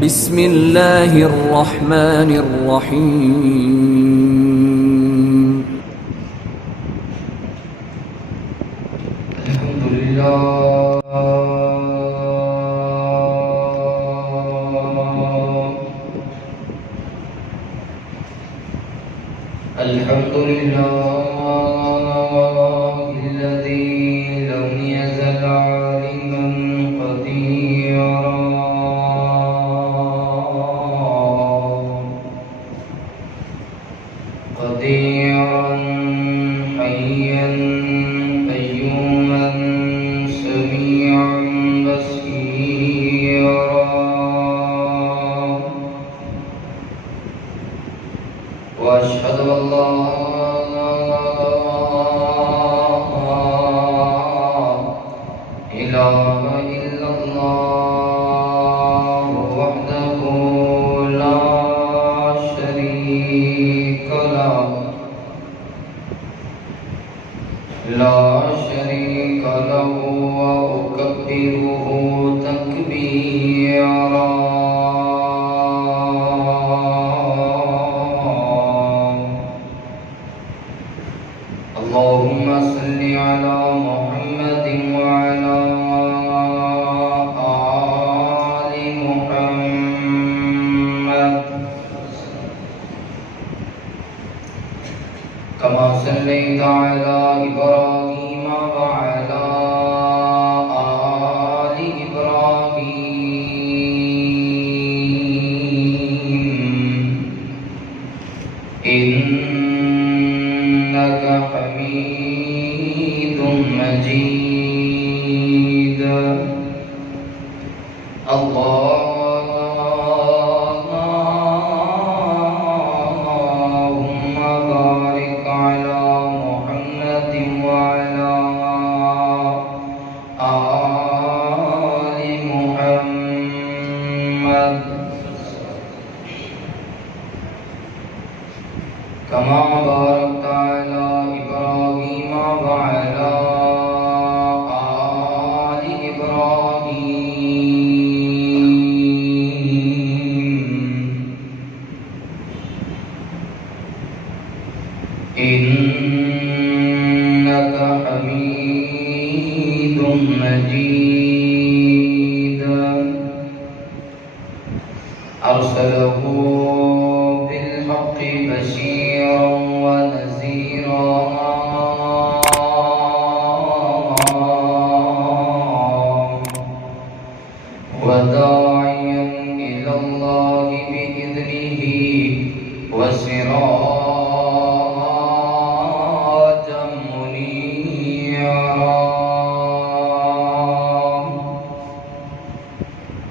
بسم اللہ الرحمن الرحیم الحمد لله الذي لم يزل عالما قديرا حيا قيوما سميعا بصيرا وأشهد أن لا إله إلا الله وحده لا شريك له وأكبره تكبيرا اللهم صل على محمد وعلى آل محمد كما صليت على إبراهيم وعلى آل إبراهيم إنك حميد مجيد اللهم بارك على محمد وعلى آل محمد كما باركت على إبراهيم وعلى آل إبراهيم إنك حميد مجيد أرسله بالحق بشيرا ونذيرا وداعيا إلى الله بإذنه وسراجا منيرا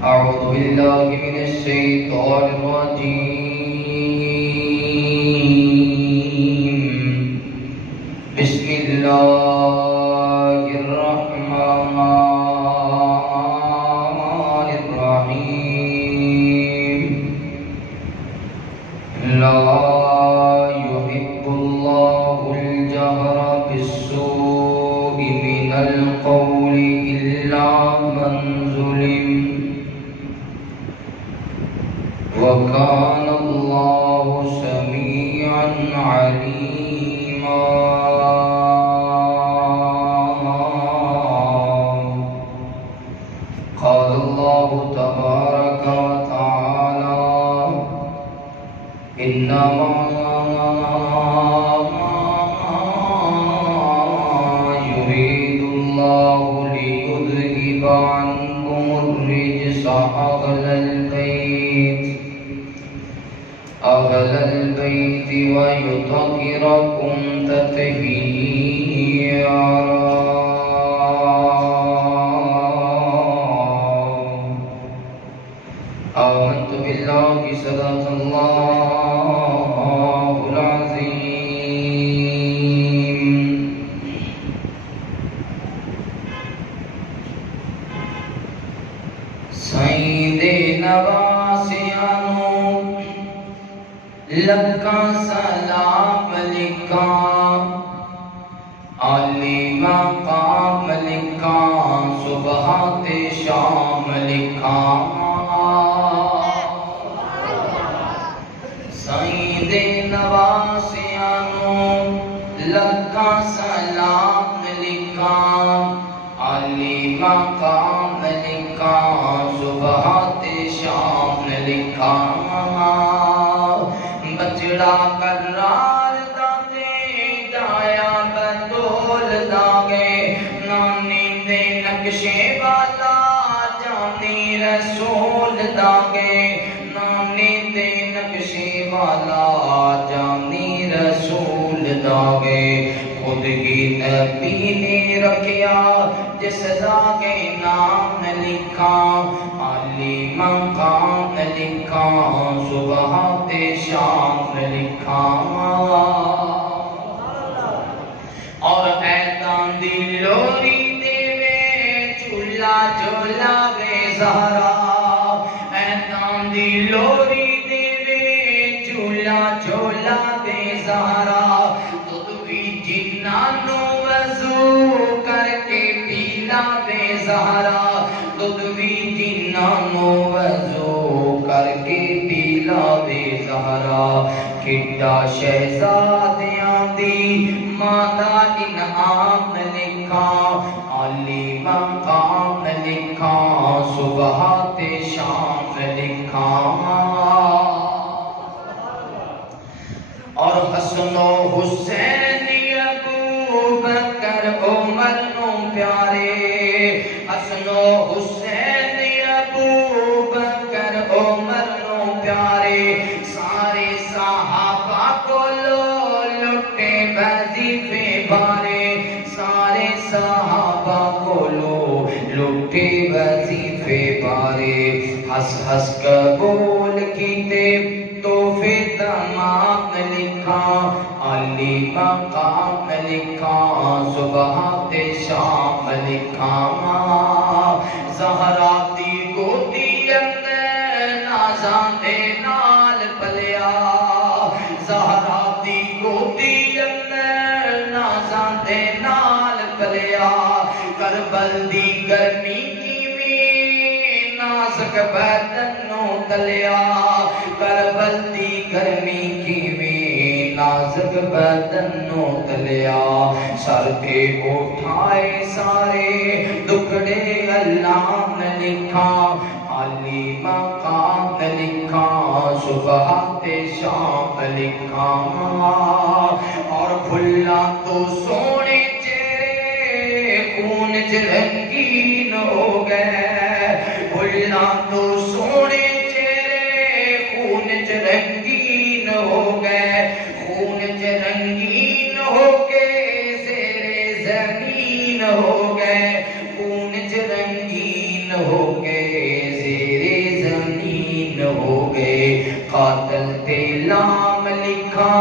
أعوذ بالله من الشيطان الرجيم بسم الله الرحمن الرحيم لا يحب الله الجهر بالسوء من القول إلا من ظلم وكان الله سميعا عليما قال الله تبارك وتعالى إنما يريد الله ليذهب عنكم الرجس أهل البيت ويطهركم تطهيرا آمنت بالله صدق الله العظيم سعید نواسیانو لکا سلام لکا علی مقام لکا صبح شام لکھا بچڑا کرار داتے جایا بدول داگے نانی دے نقشے والا جانی رسول داگے نانی دے نقشے والا جانی رسول داگے خود ہی نبی نے رکھیا جس داگے نام لکھا علی مقام لکھا صبح تے شام لکھا اور ایدان دی لوری دے وے چولا جولا وے زہرا ایدان دی لوری دے وے چولا جولا وے زہرا تدوی جنانو وضو کر کے پیلا وے زہرا تدوی جنانو وضو کر کے پیلا وے زہرا کڈا شہزادیاں دی مادا انعام لکھا علی مقام لکھا صبح تے شام لکھا اور حسن و حسین ابو بکر عمر نو پیارے حسن و حسین ابو بکر عمر نو پیارے سارے صحابہ کو لٹے وظیفے بارے سارے صحابہ کو لٹے وظیفے بارے ہس ہس قبول کیتے تحفے تمام لکھا علی مقام لکھا صبح تے شام لکھا زہرا دی گودی اندر نازاں دے نال پلیا زہرا دی گودی اندر نازاں دے نال پلیا کربل دی گرمی کیویں نازک بدن نو تلیا کربل دی گرمی کیویں نازک بدن نو تلیا سر تے اٹھائے سارے دکھڑے اللہ نے لکھا علی مقام لکھا صبح تے شام لکھا اور پھلا تو سونے چہرے خون چ رنگین ہو گئے پھلا تو سونے چہرے خون چ رنگین ہو گئے خون چ رنگین ہو کے زیر زمین ہو گئے خون چ رنگین ہو گئے زیر زمین ہو گئے قاتل تے لام لکھا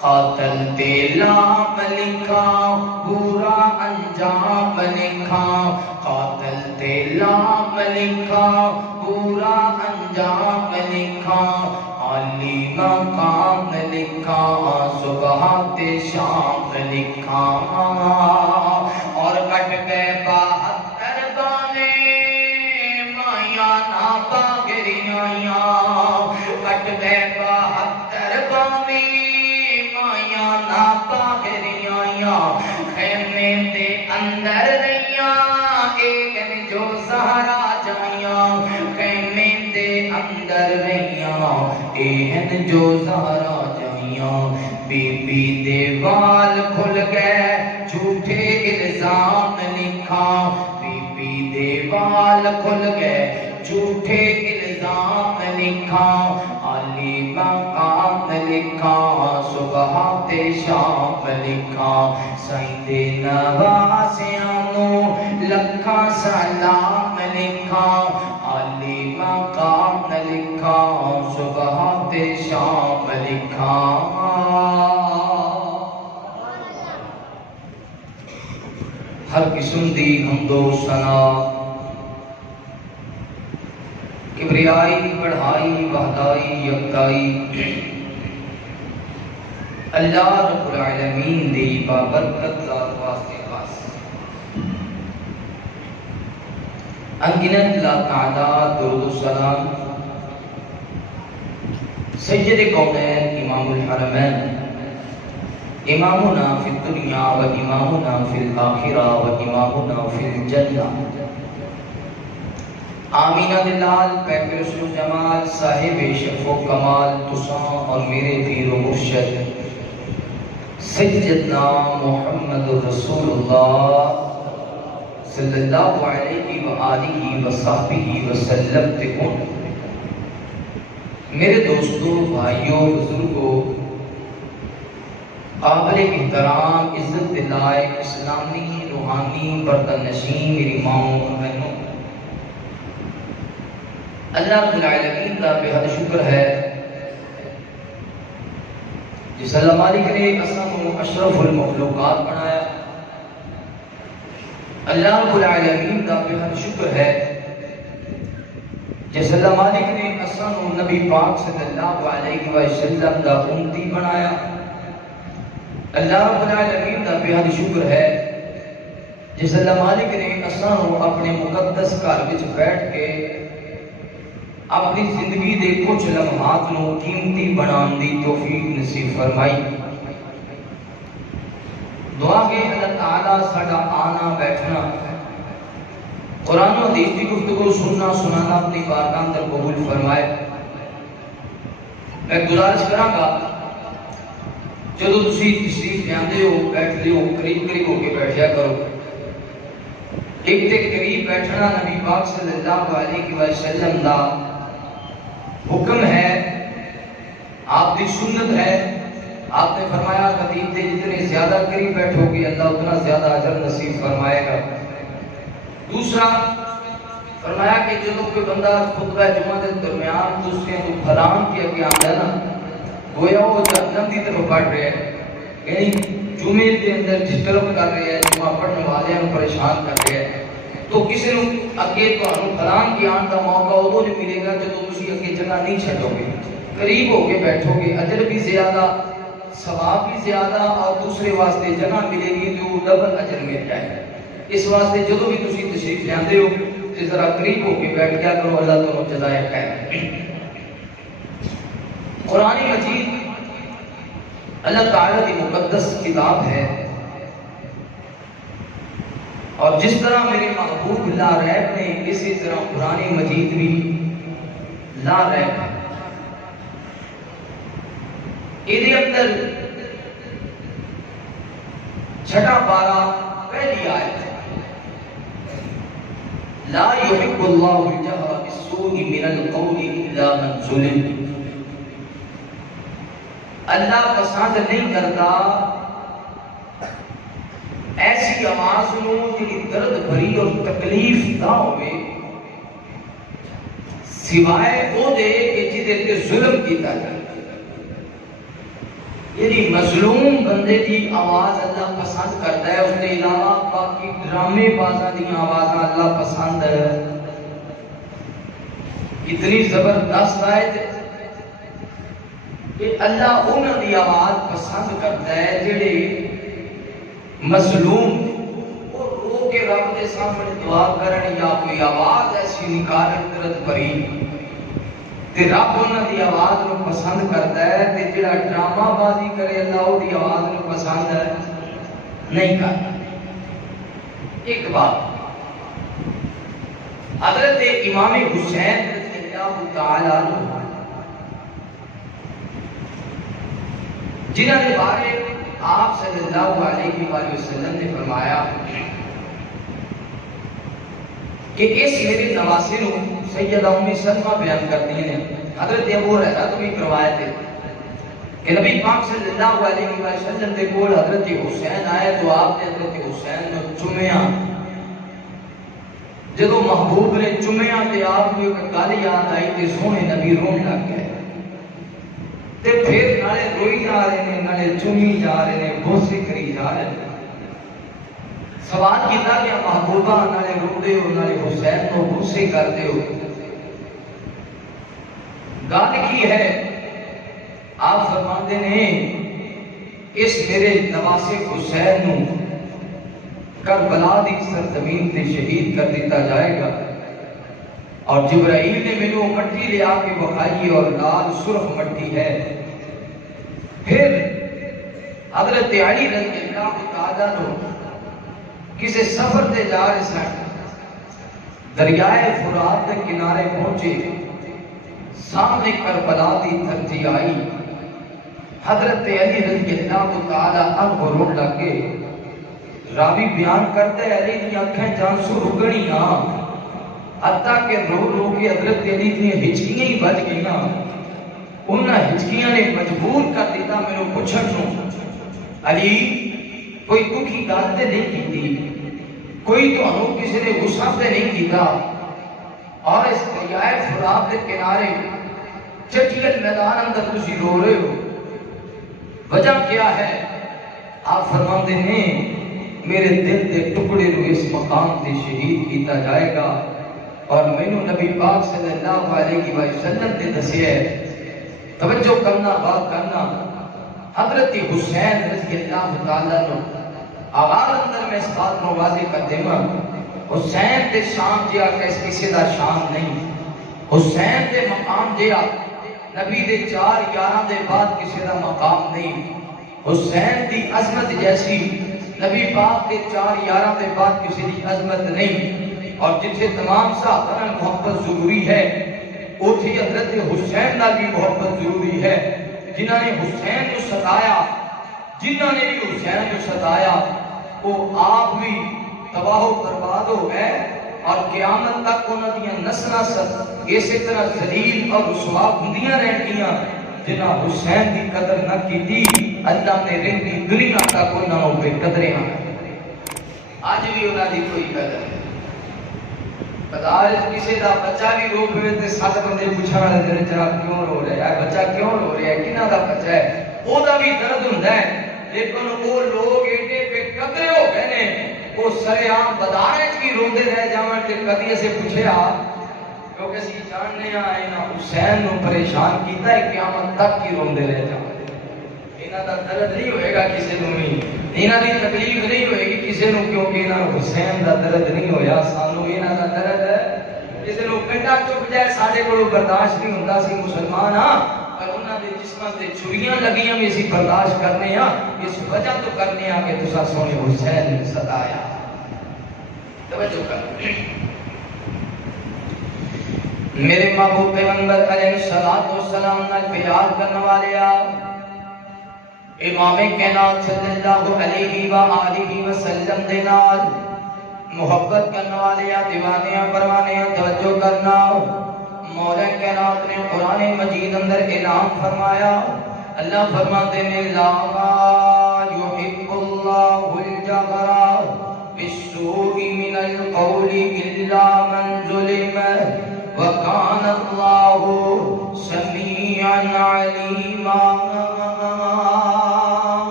قاتل تے لام لکھا برا انجام لکھا قاتل تے لام لکھا برا انجام لکھا علی مقام لکھا صبح تے شام لکھا اور کٹ گئے 72 بانے مایا نا باگریاں کٹ گئے 72 بانے مایا نا باگریاں خیمے دے اندر رہیاں ایک جو سہارا جائیاں خیمے دے اندر رہیاں ایک جو سہارا جائیاں بی بی دے وال کھل گئے جھوٹے الزام لکھا بی بی دے وال کھل گئے جھوٹے الزام لکھا علی مقام لکھا صبح تے شام لکھا سائیں دے نواسیاں نو لکھاں سلام لکھا علی مقام لکھا صبح تے شام لکھا ہر قسم دی حمد و ثنا کبریائی بڑھائی وحدائی یکتائی اللہ رب العالمین دی بابرکت ذات واسطے خاص انگنت لا تعداد درود و سلام سید کونین امام الحرمین امامنا فی الدنیا و امامنا فی الآخرہ و امامنا فی الجنہ آمینہ دلال پیک رسول جمال صاحب شرف و کمال تساں اور میرے پیر و مرشد سیدنا محمد رسول اللہ صلی اللہ علیہ وآلہ وصحبہ وسلم تے ہوں۔ میرے دوستوں، بھائیوں، بزرگوں، قابل احترام، عزت لائق، اسلامی، روحانی، برتن نشین، میری ماں اور بہنوں، اللہ رب العالمین کا بے حد شکر ہے جس اللہ مالک نے اسم اشرف المخلوقات بنایا۔ اللہ رب العالمین کا بے حد شکر ہے جس اللہ مالک نے اسم نبی پاک صلی اللہ علیہ وسلم کا امتی بنایا۔ اللہ رب العالمین کا بے حد شکر ہے جس اللہ مالک نے اسم اپنے مقدس گھر وچ بیٹھ کے اپنی زندگی دے کچھ لمحات نو قیمتی بنان دی توفیق نصیب فرمائی۔ دعا کہ اللہ تعالیٰ ساڈا آنا بیٹھنا، قرآن و حدیث کی گفتگو سننا سنانا اپنی بارگاہ اندر قبول فرمائے۔ میں گزارش کراں گا جدوں تسی تشریف لیاندے ہو، بیٹھدے ہو، قریب قریب ہو کے بیٹھیا کرو۔ ایک تے قریب بیٹھنا نبی پاک صلی اللہ علیہ وسلم دا حکم ہے، آپ کی سنت ہے۔ آپ نے فرمایا خطیب دے جتنے زیادہ قریب بیٹھو گے اللہ اتنا زیادہ اجر نصیب فرمائے گا۔ دوسرا فرمایا کہ جب کوئی بندہ خطبہ جمعہ کے درمیان دوسرے کو پھلان کیا کہ آمدہ نا گویا وہ جہنم کی طرف بڑھ رہے ہیں، یعنی جمعے کے اندر ڈسٹرب کر رہے ہیں، جمعہ پڑھنے والے ہیں پریشان کر رہے ہیں۔ تو کسی نے اگے تو پھلان کی آن کا موقع ادو نہیں ملے گا جب تسی اگے جگہ نہیں چھڈو گے، قریب ہو کے بیٹھو گے، اجر بھی زیادہ، ثواب بھی زیادہ، اور دوسرے واسطے جگہ ملے گی جو ڈبل اجر ملتا ہے۔ اس واسطے جدو بھی تسی تشریف لیاندے ہو تے ذرا قریب ہو کے بیٹھ گیا کرو، اللہ تمہیں جزائے خیر۔ قرآن مجید اللہ تعالیٰ کی مقدس کتاب ہے، اور جس طرح میرے محبوب لا ریب نے اسی طرح قرآن مجید بھی لا ریب ہے۔ یہ اندر چھٹا پارا پہلی آیت ہے، لا يحب اللہ الجہر بالسوء من القول الا من ظلم۔ اللہ پسند نہیں کرتا ایسی آواز نو جی درد بھری اور تکلیف نہ ہوئے سوائے او دے کہ جدے تے ظلم کیتا جائے۔ یعنی مظلوم بندے دی آواز اللہ پسند کرتا ہے، اس نے علاوہ باقی ڈرامے بازاں دی آواز اللہ پسند ہے۔ اتنی زبردست آیت ہے کہ اللہ انہاں دی آواز پسند کرتا ہے جڑے مظلوم وہ رو کے رب کے سامنے دعا کرن یا کوئی آواز ایسی نکالن درد بھری تے رب انہاں دی آواز نو پسند کرتا ہے، تے جڑا ڈرامہ بازی کرے اللہ او دی آواز نو پسند نہیں کرتا۔ ایک بات حضرت امام حسین رضی اللہ تعالی عنہ جنہاں کے بارے آپ صلی اللہ علیہ وآلہ وسلم نے فرمایا کہ اس میرے نواسے نو سیدہ ام سلمہ بیان کرتی ہیں۔ حضرت ابو ہریرہ تو بھی روایت ہے کہ نبی پاک صلی اللہ علیہ وسلم کے کول حضرت حسین آئے تو آپ نے حضرت حسین نو چومیا۔ جدو محبوب نے چومیا تے آپ کو ایک گل یاد آئی تے سونے نبی رون لگ گئے، تے پھر نالے روئی جا رہے ہیں، نالے چومی جا رہے ہیں، بوسے کری جا رہے ہیں۔ سوال کیتا کہ محبوبہ نالے رو دے ہو نالے حسین کو بوسے کر دے ہو، گل کی ہے؟ آپ فرماتے ہیں اس میرے نواسے حسین نو کربلا دی سرزمین تے شہید کر دیتا جائے گا، اور جبرائیل نے میرے مٹی لے آ کے بخائی اور لال سرخ مٹی ہے۔ پھر حضرت علی رضی اللہ تعالیٰ عنہ کسی سفر تے جا رہے سن، دریائے فرات کے کنارے پہنچے، سامنے کربلا دی دھرتی آئی، حضرت علی رضی اللہ تعالی عنہ رونے لگے۔ راوی بیان کرتے علی دی آنکھیں جانسو رگڑیاں، حتیٰ کہ رو رو کے حضرت علی دی ہچکیاں ہی بچ گئیاں۔ انہاں ہچکیاں نے مجبور کر دیتا میرے پوچھن نو، علی کوئی دکھی گل تے نہیں کیتی، کوئی تانوں کسی نے غصہ تے نہیں کیتا، اور اس دریائے فرات کے کنارے چٹیل میدان اندر تسی رو رہے ہو، وجہ کیا ہے؟ آپ فرماندے نے میرے دل دے ٹکڑے نو اس مقام تے شہید کیتا جائے گا، اور مینوں نبی پاک صلی اللہ علیہ وسلم نے دسیا ہے۔ توجہ کرنا، بات کرنا، حضرت حسین رضی اللہ تعالیٰ عنہ آغاز اندر میں اس بات کو واضح کر دے گا، حسین دے شان جیا کسی دا شان نہیں، حسین دے مقام جیا نبی دے 4 11 دے بعد کسی دا مقام نہیں، حسین دی عظمت جیسی نبی پاک دے 4 11 دے بعد کسی دی عظمت نہیں، اور جتھے تمام صحابہ محبت ضروری ہے اوتھی حضرت حسین نال بھی محبت ضروری ہے۔ جنہاں نے حسین کو ستایا، جنہاں نے بھی حسین کو ستایا، وہ آپ بھی تباہ و برباد ہو گئے، اور قیامت تک انہاں دیاں نسلاں اسی طرح ذلیل اور رسوا ہوندیاں رہندیاں۔ جنہاں حسین دی قدر نہ کیتی، اللہ نے رہندی دنیا تک انہاں نوں بے قدرے ہاں۔ آج بھی انہاں دی کوئی قدر نہیں۔ بدار کسی دا بچہ بھی رو پے تے 7 بندے پوچھن والے تیرے جناب کیوں رو رہا ہے، بچہ کیوں رو رہا ہے، کنہاں دا بچہ ہے، او دا بھی درد ہوندا ہے، لیکن وہ لوگ ایڈے بے قدرے ہو گئے نے، وہ سرے عام بدار وچ بھی روندے رہ جاون تے کدی اسے پوچھیا، کیونکہ اسی جاننے آئے نا حسین نو پریشان کیتا ہے قیامت تک کی روندے رہ جاون۔ انہاں دا درد نہیں ہوئے گا کسی نو بھی، انہاں دی تکلیف نہیں ہوئے گی کسی نو، کیونکہ انہاں حسین دا درد نہیں ہویا، سانو انہاں دا درد ہے۔ کسی نو کنڈا چپ جائے ساڈے کولوں برداشت نہیں ہوندا، سی مسلمان ہاں، پر انہاں دے جسماں تے چھریاں لگیاں بھی اسی برداشت کرنے ہاں، اس وجہ تو کرنے ہاں کہ تساں سونے حسین نے ستایا۔ توجہ کر میرے محبوب پیغمبر علیہ السلام نال پیار کرنے والے امام کائنات صلی اللہ علیہ وآلہ وسلم دے نال محبت کرنے والے دیوانے پروانے، توجہ کرنا، مولا کائنات نے قرآن مجید اندر اعلان فرمایا، اللہ فرماتے ہیں لا یحب اللہ الجہر بالسوء من القول الا من ظلم وکان اللہ سمیعا علیما۔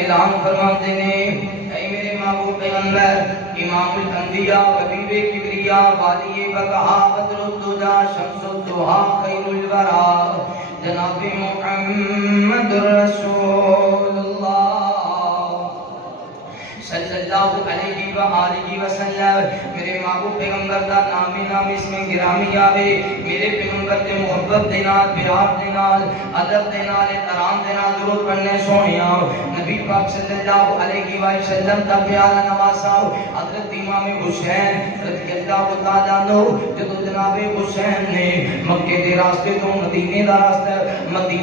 اعلان فرماتے ہیں اے میرے محبوب پیغمبر امام الانبیاء حبیب کبریا والی بقا بدر الدجا شمس الضحا خیر الورا جناب محمد رسول اللہ صلی اللہ علیہ وآلہ وسلم۔ میرے محبوب پیغمبر دا نام اس میں گرامی آوے، میرے پیغمبر کے محبت دے نال، پیار دے نال، ادب دے نال، احترام دے نال درود پڑھنے سونیا نبی پاک صلی اللہ علیہ وسلم دا پیارا نواسا حضرت امام حسین رضی اللہ تعالیٰ عنہ، جدو جناب حسین نے مکے دے راستے تو مدینے دا راستہ،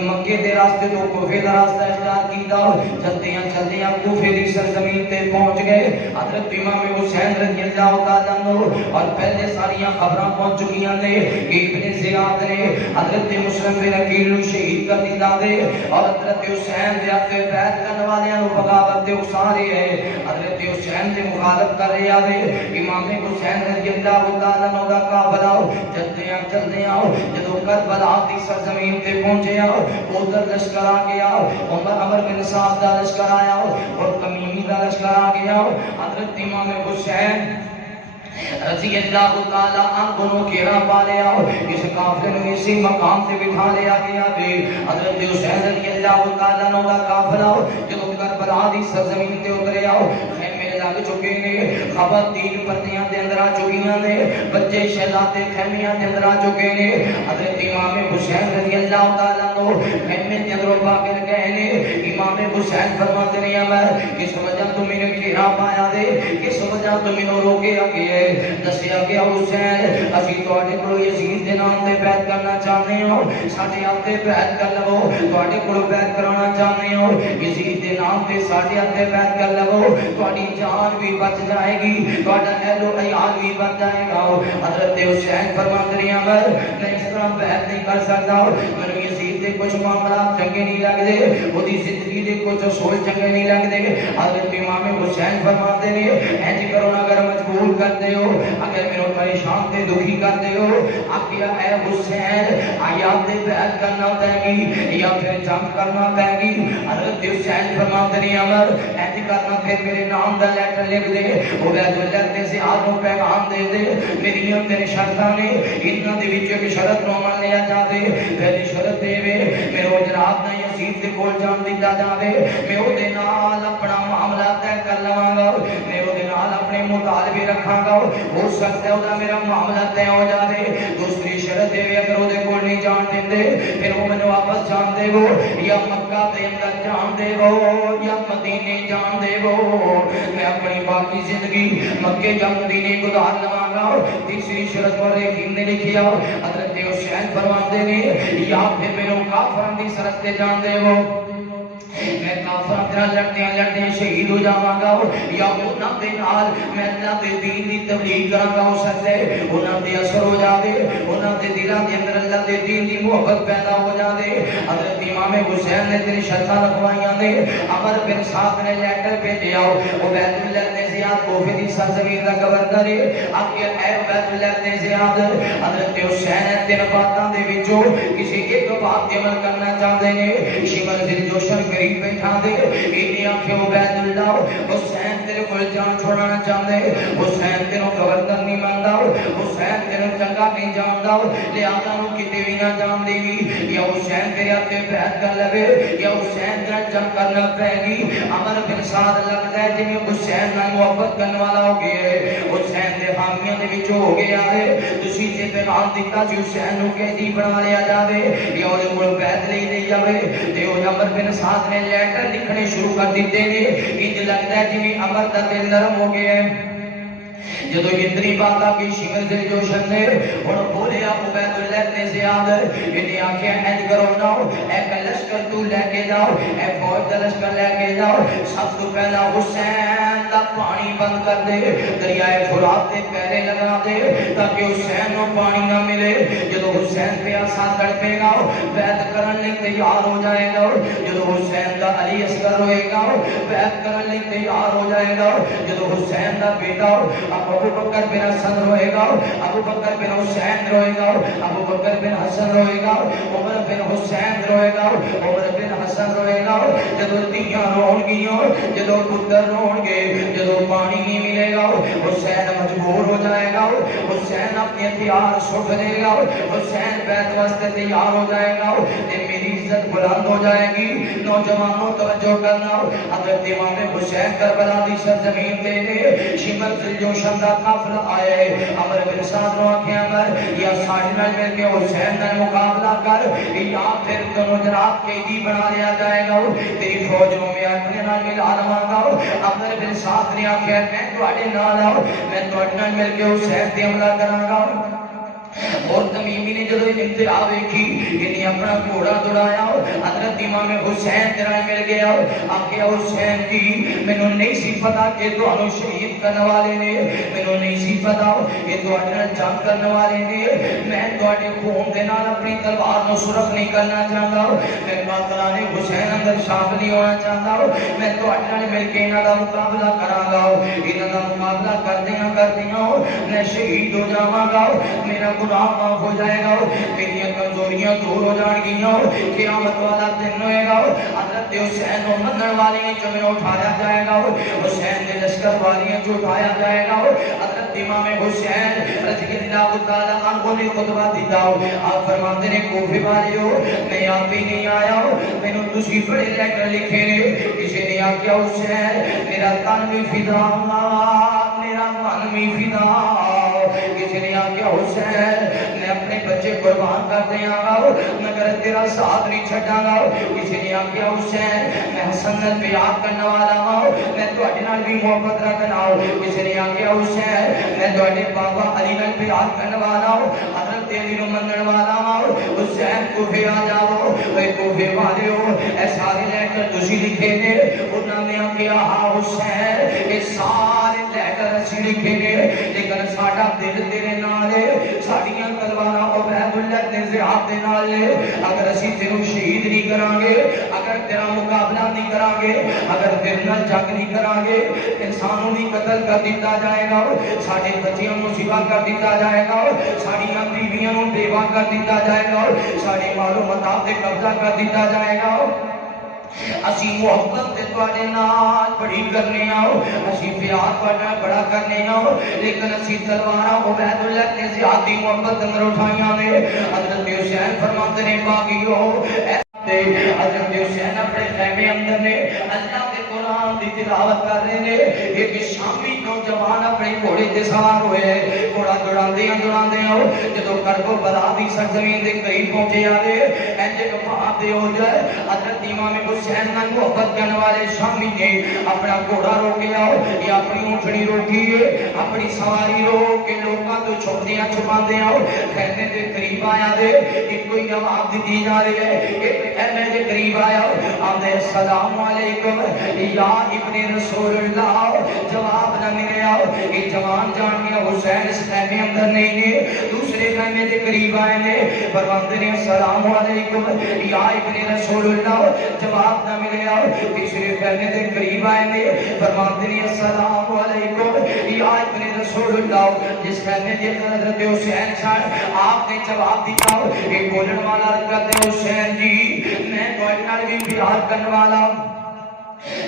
مکے دے راستے تو کوفے دا راستہ اختیار کیتا، چلدیاں کوفے دی سرزمین تے پہنچ گئے حضرت امام حسین رضی اللہ تعالیٰ عنہ، اور پہلے ساریاں خبراں پہنچ چکیاں نے کہ ابن زیاد نے حضرت مسلم بن عقیل نو شہید کر دیتا دے، اور حضرت حسین دے اتے بیعت کرنے والیاں نو بغاوت دے اکسارے ہے، حضرت حسین دے مخالف کر رہے آوے، امام حسین رضی اللہ تعالیٰ عنہ دا قافلہ چلدیاں جدو کربلا دی سرزمین تے پہنچے ادھر لشکر آ گیا، عمر بن سعد دا لشکر آیا اور تمیمی دا لشکر آ گیا، حضرت امام حسین رضی اللہ تعالیٰ عنہ گھیرا پا لیا، اس قافلے نے اسی مقام سے بٹھا لیا گیا بھی حضرت حسین رضی اللہ تعالیٰ عنہ کا قافلہ جب کربلا دی سرزمین تے اترے آؤ، خیمے لگ چکے نے، خواتین پردیاں دے اندر آ چکیاں نے، بچے شہزادے خیمیاں دے اندر آ چکے نے۔ حضرت امام حسین رضی اللہ تعالیٰ عنہ خیمے دے اندر باقر گئے نے۔ امام حسین فرماتے نے عمر کس وجہ تو میں نے گھیرا پایا دے، کس وجہ تو میں نے روکے گئے، دسیا گیا حسین اسی تواڈے کول یزید دے نام تے بیعت کرنا چاہتے ہو، ساڈے ہاتھ بیعت کر لو، تواڈے کول بیعت کرانا چاہتے ہو، یزید دے نام تے ساڈے ہاتھ بیعت کر لو، تواڈی جان بھی بچ جائے گی، تواڈا اہل و عیال بھی بچ جائے گا۔ حضرت حسین فرماتے ہیں عمر میں اس طرح بیعت نہیں کر سکتا، میں یزید دے کچھ معاملات چنگے نہیں لگدے، اودی زندگی دے کچھ اصول چنگے نہیں لگدے۔ حضرت امام حسین فرماتے ہیں انج کرو نا، اگر مجبور کرتے ہو، اگر میرے پریشان تے دکھی کرتے ہو، آکھیا اے حسین آیا تے بیعت کرنا پے گی یا پھر جنگ کرنا پے گی۔ حضرت حسین فرماتے ہیں عمر انج کرنا پھر میرے نام دا لیٹر لکھ دے، عبید اللہ تے زیاد نو پیغام دے دے میری تیرے شرطاں نے، انہاں دے وچ ایک شرط نو مان لیا جاوے، پہلی شرط دے وے میرے جناب نے یزید دے کول جان دتا جاوے، میں او دے نال اپنا معاملہ طے کر لواں گا، میں او دے نال اپنے مطالبے رکھاں گا، ہو سکتا ہے او دا میرا معاملہ طے ہو جاوے۔ دوسری شرط دے وے اگر او دے کول نہیں جان دیندے پھر او مینوں واپس جان دے وہ، یا مکہ دے اندر جان دے وہ یا مدینے جان دے وہ، میں اپنی باقی زندگی مکے یا مدینے گزار لواں گا۔ تیسری شرط پر یقین نے لکھیا حضرت حسین فرماتے نے یا پھر میرے کافراں دی شرط تے جان دے وہ، میں کافراں دے نال لڑدیاں شہید ہو جاواں گا، یا انہاں دے نال میں اللہ دے دین دی تبلیغ کراں گا، ہو سکتا ہے انہاں تے اثر ہو جاوے، انہاں دے دلاں دے اندر اللہ دے دین دی محبت پیدا ہو جاوے۔ حضرت امام حسین نے تیری شرطاں رکھوائیاں نے، عمر بن سعد نے لیٹر بھیجیا، عبید اللہ نے زیاد کوفے دی سرزمین دا گورنر ہے، آکھیا اے عبید اللہ نے زیاد حضرت حسین تین باتاں دے وچوں کسی ایک بات تے عمل کرنا چاہتے نے، شمر ذل جوشن قریب بیٹھا دے، انہیں آنکھیں عبید اللہ حسین تیرے کول جان چھوڑانا چاہتے، حسین تیروں گورنر نہیں مانگا، حسین تیروں چنگا نہیں جاندا، لہذا نو کتے بھی نہ جان دے گی، یا حسین تیرے ہاتھے بیعت کر لے یا حسین تیرا جنگ کرنا پے گی۔ عمر بن سعد لگتا ہے جنہیں حسین نال محبت کرنے والا ہو گیا ہے، حسین دے حامیاں دے وچ ہو گیا ہے، تسی تے پیغام دتا سی حسین نو قیدی بنا لیا جاوے یا اودے کول بیعت لئی لئی جاوے، تے او عمر بن سعد نے لیٹر لکھنے شروع کر دیتے نے، انج لگتا ہے جنہیں عمر دا دل نرم ہو گیا ہے۔ جدو اتنی بات آگئی شمر ذل جوشن نے اور بولیا عبید اللہ نے زیاد انہیں آنکھیں اینج کرو ناؤ، ایک لشکر تو لے کے جاؤ، ایک فوج دا لشکر لے کے جاؤ، سب تو پہلا حسین دا پانی بند کر دے، دریائے فرات دے پیرے لگا دے تاکہ حسین کو پانی نہ ملے۔ جدو حسین پہ آسان تڑپے گا بیعت کرن لئے تیار ہو جائے گا، جدو حسین دا علی اصغر ہوئے گا بیعت کرن لئے تیار ہو جائے گا، جدو حسین دا بیٹا ابو بکر بن حسن روئے گا، ابو بکر بن حسین روئے گا، ابو بکر بن حسن روئے گا، عمر بن حسین روئے گا، عمر بن حسن روئے گا، جدو دیاں رون گیاں، جدو پتر رون گے، جدو پانی نہیں ملے گا، حسین مجبور ہو جائے گا، حسین اپنے ہتھیار سٹ دے گا، حسین بیعت واسطے تیار ہو جائے گا، میری عزت بلند ہو جائے گی۔ نوجوانوں توجہ کرنا، حضرت امام حسین کربلا دی سرزمین تے شمر ذل جوشن دا قافلہ آئے، عمر بن سعد نو آنکھیں عمر یا ساڑھے نال مل کے حسین نال مقابلہ کر یا پھر دونوں جناب قیدی بنا لیا جائے گا، تیری فوج نو میں اپنے نال ملا لواں گا۔ عمر بن سعد نے آنکھیں میں تواڈے نال آؤ، میں تواڈے نال مل کے حسین تے حملہ کراں گا۔ اور تمیمی نے جدو انتہا ویکھی انہیں اپنا گھوڑا دوڑایا، حضرت امام حسین تیرا مل گیا، آکھیا حسین جی مینوں نہیں سی پتا کہ تانوں شہید کرنے والے نے، مینوں نہیں سی پتا کہ تواڈے نال جنگ کرنے والے نے، میں تواڈے خون دے نال اپنی تلوار نو سرخ نہیں کرنا چاہتا، میں قاتلان حسین اندر شامل نہیں ہونا چاہتا، میں تواڈے نال مل کے انہاں دا مقابلہ کراں گا، انہاں دا مقابلہ کردیاں میں شہید ہو جاواں گا، میرا گناہ معاف ہو جائے گا، میری کمزوریاں دور ہو جان گیاں، قیامت والا دن ہوئے گا، حضرت حسین کو منن والے جو میں اٹھایا جائے گا، حسین کے لشکر والیاں جو اٹھایا جائے گا، حضرت امام حسین رضی اللہ تعالیٰ عنہ نے خطبہ دیتا ہوں، آپ فرماتے ہیں کوفے والے ہو میں آپ ہی نہیں آیا ہوں، میں نے دوسری بڑے لیٹر لکھے نے، کسی نے آکیا حسین میرا تن بھی فدا میرا حسین میں اپنے بچے قربان کر دیا گا مگر تیرا ساتھ نہیں چھٹا گا کسی نے آکیا حسین میں حسن نال بیعت کرنے والا ہوں میں تواڈے نال بھی محبت رکھنا کسی نے آکیا حسین میں تواڈے بابا علی نال بیعت کرنے والا ہوں حضرت علی نو منن والا ہوں حسین کوفے آ جاؤ اے کوفے والے ہو اے سارے لیٹر تسی لکھے نے انہاں نے آکیا ہاں حسین اے سارے لیٹر اسی لکھے نے لیکن ساڈا دل تیرے نال ہے ساڈیاں تلواراں عبید اللہ نے زیاد دے نال ہے اگر اسی تینوں شہید نہیں کران گے اگر تیرا مقابلہ نہیں کران گے اگر تیرے نال جنگ نہیں کران گے انسانوں بھی قتل کر دیتا جائے گا ساڈے بچیاں نوں ذبح کر دیتا جائے گا ساڈیاں بیویاں نوں بیوہ کر دیتا جائے گا ساڈے مال و متاع تے قبضہ کر دیتا جائے گا اسی محبت تے تواڈے نال بڑی کرنے آؤ اسی پیار تواڈے نال بڑا کرنے آؤ لیکن اسی تلواراں عبید اللہ نے زیادتی محبت اندر اٹھائیاں نے حضرت حسین فرماتے نے باغیو حضرت حسین اپنے خیمے اندر نے اللہ کے قرآن دی تلاوت کر رہے نے ایک شامی نوجوان اپنے گھوڑے تے سوار ہوئے گھوڑا دوڑاندے ہو جدوں کرب و بلا دی سرزمین دے قریب پہنچے آئے انج وفات دے ہو جائے حضرت امام حسین نال محبت کرنے والے شامی نے اپنا گھوڑا روکیا یا اپنی اونٹنی روکی اپنی سواری روک کے لوگاں تو چھپدیاں چھپاندے ہو خیمے دے قریب آیا دے ایک کوئی جواب دی جا رہی ہے میں کے قریب آیا آدھے السلام علیکم یا ابن رسول اللہ جواب نہ ملے آؤ یہ جوان جان گیا حسین اس خیمے اندر نہیں ہے دوسرے خیمے کے قریب آئے نے فرماتے ہیں السلام علیکم یا ابن رسول اللہ جواب نہ ملے آؤ تیسرے خیمے کے قریب آئے نے فرماتے ہیں السلام علیکم یا ابن رسول اللہ جس خیمے کے حضرت حسین صاحب آپ نے جواب دیا ایک بولن والا کہتے حسین جی میں تواڈے نال بھی پیار کرنے والا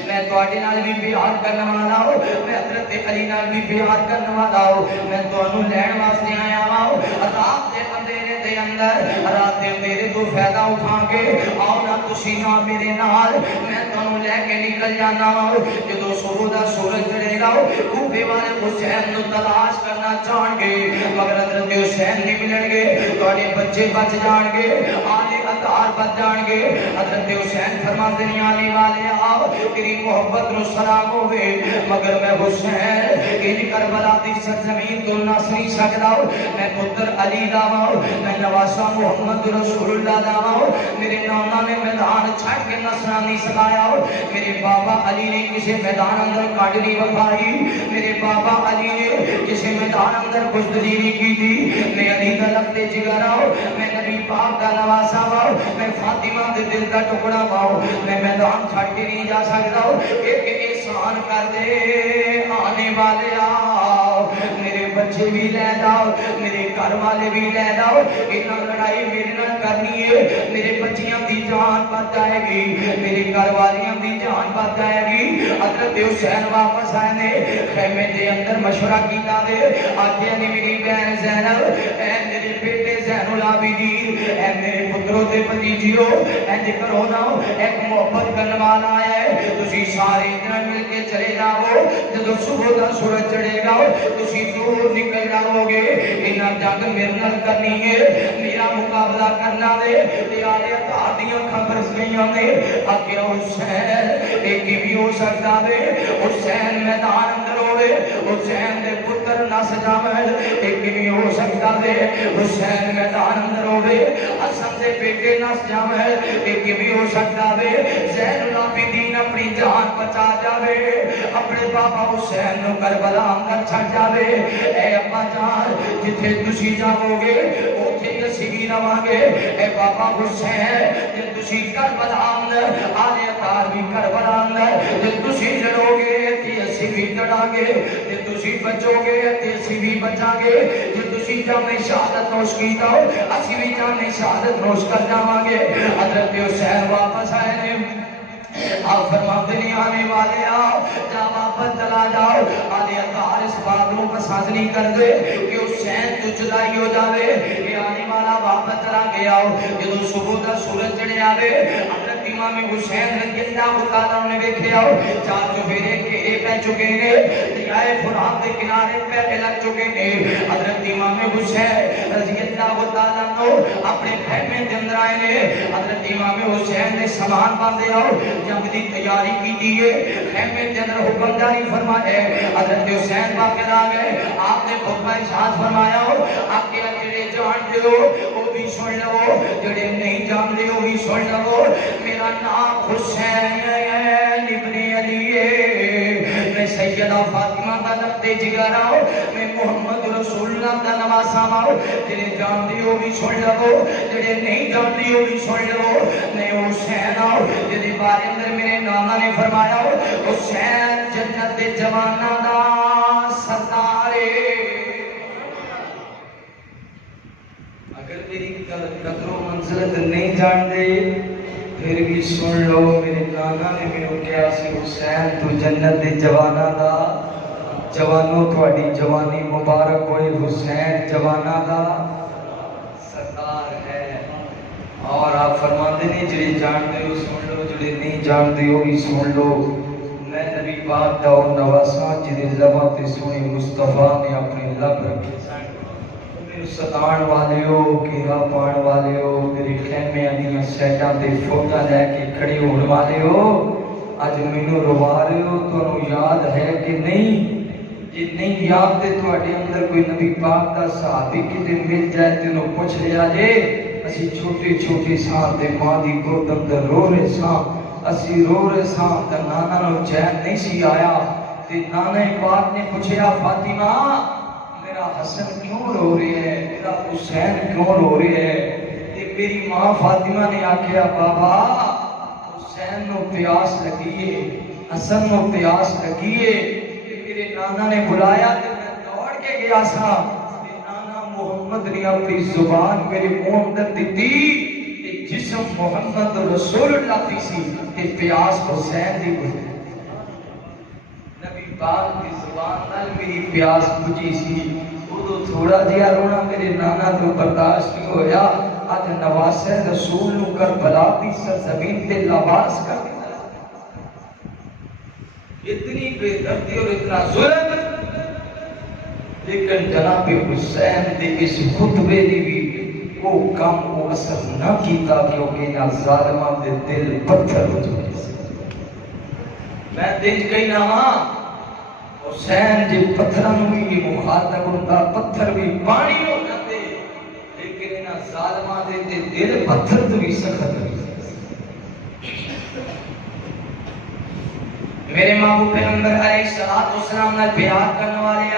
میں تواڈے نال بھی پیار کرنے والا ہوں میں حضرت علی نال بھی پیار کرنے والا ہوں میں تانوں لین واسطے آیا ہوں رات دے اندھیرے دے اندر رات دے اندھیرے تو فائدہ اٹھا کے آؤ نا تسی نا میرے نال میں تانوں لے کے نکل جانا ہوں جدوں صبح دا سورج چڑھے گا کوفے والے حسین نو تلاش کرنا چاہن گے مگر حضرت حسین نہیں ملن گے تواڈے بچے بچ جان گے آلے اطہار بچ جان گے حضرت حسین فرماتے ہیں آنے والے آؤ تیری محبت نو سلام ہوئے مگر میں حسین ان کربلا دی سرزمین تو نس نہیں سکتا میں پتر علی داوا میں نواسا محمد رسول اللہ داوا میرے نانا نے میدان چھڑ کے نسنا نہیں سکایا میرے بابا علی نے کسی میدان اندر کاٹ نہیں بکھائی میرے بابا علی نے کسی میدان اندر بزدلی نہیں کی تھی میں علی کا لگتے جگر آؤ میں نبی پاک کا نواسا ہوں میں فاطمہ دے دل کا ٹکڑا ہوں میں میدان چھڑ کے نہیں جا سکتا ایک احسان کر دے آنے والے آؤ میرے بچے بھی لے جاؤ میرے گھر والے بھی لے جاؤ اتنا لڑائی میرے نال کرنی ہے میرے بچیاں دی جان بچ جائے گی میرے گھر والیاں دی جان بچ جائے گی حضرت حسین واپس آئے نے خیمے دے اندر مشورہ کیتا دے آجیا نے میری بہن زینب اے میرے بیٹے زین العابدین اے میرے پتروں دے بھتیجیو انج کرو نا ایک محبت کرنے والا آیا ہے تسی سارے ادھر مل کے چلے جاؤ جدو صبح دا سورج چڑھے گا تسی دور نکل جاؤ گے انہاں جنگ میرے نال کرنی ہے میرا مقابلہ کرنا دے یارے تعدیاں خبر گئیاں نے آکیا حسین ایک بھی ہو سکتا دے حسین میدان اندر ہوئے حسین دے پتر نس جاویں ایک بھی ہو سکتا دے حسین میدان اندر ہوئے حسن دے بیٹے نس جاویں ایک بھی ہو سکتا دے زین العابدین اپنی جان بچا جاوے اپنے بابا حسین نو کربلا اندر چھڑ جاوے اے ابا جان جتھے تسی جاؤ گے اوتھے اسی بھی رواں گے اے بابا حسین جے تسی کربلا اندر آلے اطہار بھی کربلا اندر جے تسی لڑو گے تے اسی بھی لڑاں گے جے تسی بچو گے تے اسی بھی بچاں گے جے تسی جام شہادت نوش کیتا ہو اسی بھی جام شہادت نوش کر جاواں گے حضرت حسین واپس آئے نے آپ فرماتے نہیں آنے والے آؤ جا واپس چلا جاؤ آلے اطہار اس باتوں پسند نہیں کر دے کہ حسین تو جدائی ہو جاوے یہ آنے والا واپس چلا گیا جدو صبح دا سورج چڑھے آوے حضرت امام حسین رضی اللہ تعالیٰ نے دیکھے آؤ چار چوبیرے کے پہ چکے نے دریائے فرات کے کنارے پہ لگ چکے نے حضرت امام حسین اللہ تعالیٰ عنہ اپنے خیمے دے اندر آئے نے حضرت امام حسین نے سامان باندھے آؤ جنگ دی تیاری کی دیئے خیمے دے اندر حکم جاری فرمائے حضرت حسین باقر آ گئے آپ نے خطبہ ارشاد فرمایا ہو آپ کے جڑے جان دے ہو وہ بھی سن لو جڑے نہیں جان دے ہو بھی سن لو میرا نام حسین ابن علی میں سیدہ فاطمہ کا لقتے جگر آؤ میں محمد رسول اللہ کا نواسا آؤ جڑے جان دے ہو بھی سن لو جڑے نہیں جان دے ہو بھی سن لو میں حسین آؤ جڑے بارے اندر میرے نانا نے فرمایا ہو حسین جنت جوانہ دا سردارے اگر میری قدر و منزلت نہیں جان دے پھر بھی سن لو میرے نانا نے میں کیا سی حسین تو جنت دے جوانہ دا جوانوں تھوڑی جوانی مبارک ہوئے حسین جوانہ دا سردار ہے اور آپ فرماتے نہیں جڑے جانتے ہو سن لو جڑے نہیں جانتے ہو بھی سن لو میں نبی پاک دا اور نواساں جدے لباں تے سونے مصطفیٰ نے اپنے لب رکھے ستان والے ہو گھیرا پان والے ہو میری خیمے انیاں سیٹاں تے فوٹا لے کے کھڑے ہونے والے ہو آج مینوں روا رہے ہو تو یاد ہے کہ نہیں جی نہیں یاد تے تواڈے اندر کوئی نبی پاک دا صحابی کتے مل جائے تے انہوں پوچھ لیا جے اسی چھوٹے چھوٹے ساں تے ماں دی گود اندر رو رہے ساں اسی رو رہے ساں تے نانا نو چین نہیں سی آیا تے نانا پاک نے پوچھیا فاطمہ میرا حسن کیوں رو رہے ہے میرا حسین کیوں رو رہے ہے کہ میری ماں فاطمہ نے آکھیا بابا حسین نو پیاس لگیے حسن نو پیاس لگیے میرے نانا نے بلایا تو میں دوڑ کے گیا سا نانا محمد نے اپنی زبان میرے منہ اندر دیتی جسم محمد رسول اللہ کی سی کہ پیاس حسین دی ہوئی نبی پاک کی زبان نال میری پیاس بجھی سی وہ تھوڑا دیا رونا میرے نانا تو برداشت نہیں ہویا آج نواسے رسول نو کربلا دی سرزمین تے لباس کر اتنی بے دردی اور اتنا ظلم لیکن جناب حسین دے اس خطبے دی بھی وہ کام وہ اثر نہ کیتا کیونکہ نہ ظالمہ دے دل پتھر ہو چکے میں دل کئی ناما حسین جی پتھران بھی مخاطب ہوتا پتھر بھی پانی ہو جاتے لیکن انہا ظالمہ دیتے دل پتھر تو بھی سخت ہوئی میرے محبوب پیغمبر علیہ السلام نے بیعت کرنے والے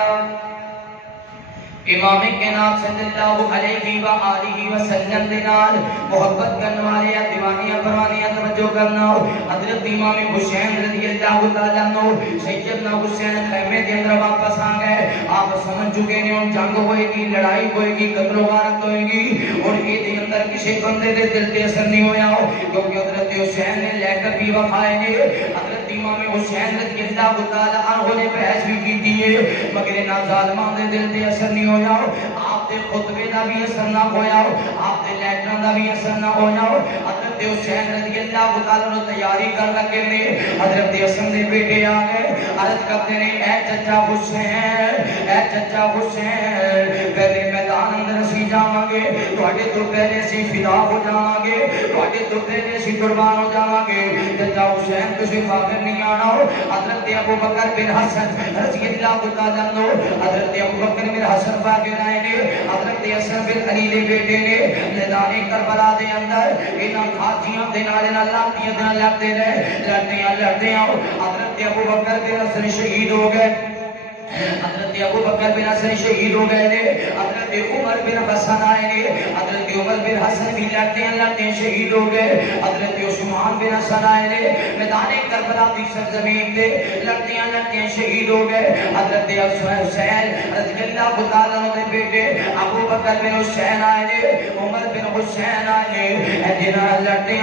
امام کائنات صلی اللہ علیہ وآلہ وسلم دے نال محبت کرنے والے دیوانیاں پروانیاں توجہ کرنا حضرت امام حسین رضی اللہ تعالیٰ عنہ سیدنا حسین خیمے کے اندر واپس آ گئے آپ سمجھ چکے ہیں جنگ ہوئے گی لڑائی ہوئے گی قتل و غارت ہوئے گی اور یہ دے اندر کسی بندے دے دل تے اثر نہیں ہویا ہو کیونکہ حضرت حسین نے لے کر بھی وفائے نے حضرت امام حسین رضی اللہ تعالیٰ عنہ نے بحث بھی کی دیئے مگر نہ ظالمان دے دل تے اثر نہیں ہویا ہو آپ دے خطبے دا بھی اثر نہ ہویا ہو آپ دے لیٹران دا بھی اثر نہ ہویا ہو حضرت حسین رضی اللہ تعالیٰ نے تیاری کر لگے میں حضرت حسن دے بیٹے آ گئے عرض کرتے نے اے چچا حسین پہلے میدان اندر سی جاواں گے تواڈے تو پہلے سی فدا ہو جاواں گے تواڈے تو پہلے سی قربان ہو جاواں گے چچا حسین تسی فاخر نہیں آنا ہو حضرت ابو بکر بن حسن رضی اللہ تعالیٰ عنہ حضرت ابو بکر بن حسن فاخر آئے نے حضرت حسن بن علی دے بیٹے نے میدان کربلا دے اندر انہاں کھاجیاں دے نال لاٹیاں دے نال لڑتے رہے لڑتے حضرت ابو بکر بن حسن شہید ہو گئے حضرت ابو بکر بن حسن شہید ہو گئے نے حضرت عمر بن حسن آئے نے حضرت عمر بن حسن بھی لڑتے شہید ہو گئے حضرت عثمان بن حسن آئے نے میدان کربلا کی سرزمین تے لڑتے شہید ہو گئے حضرت حسین رضی اللہ تعالیٰ عنہ کے بیٹے ابو بکر بن حسین آئے نے عمر بن حسین آئے نے جنہاں لڑتے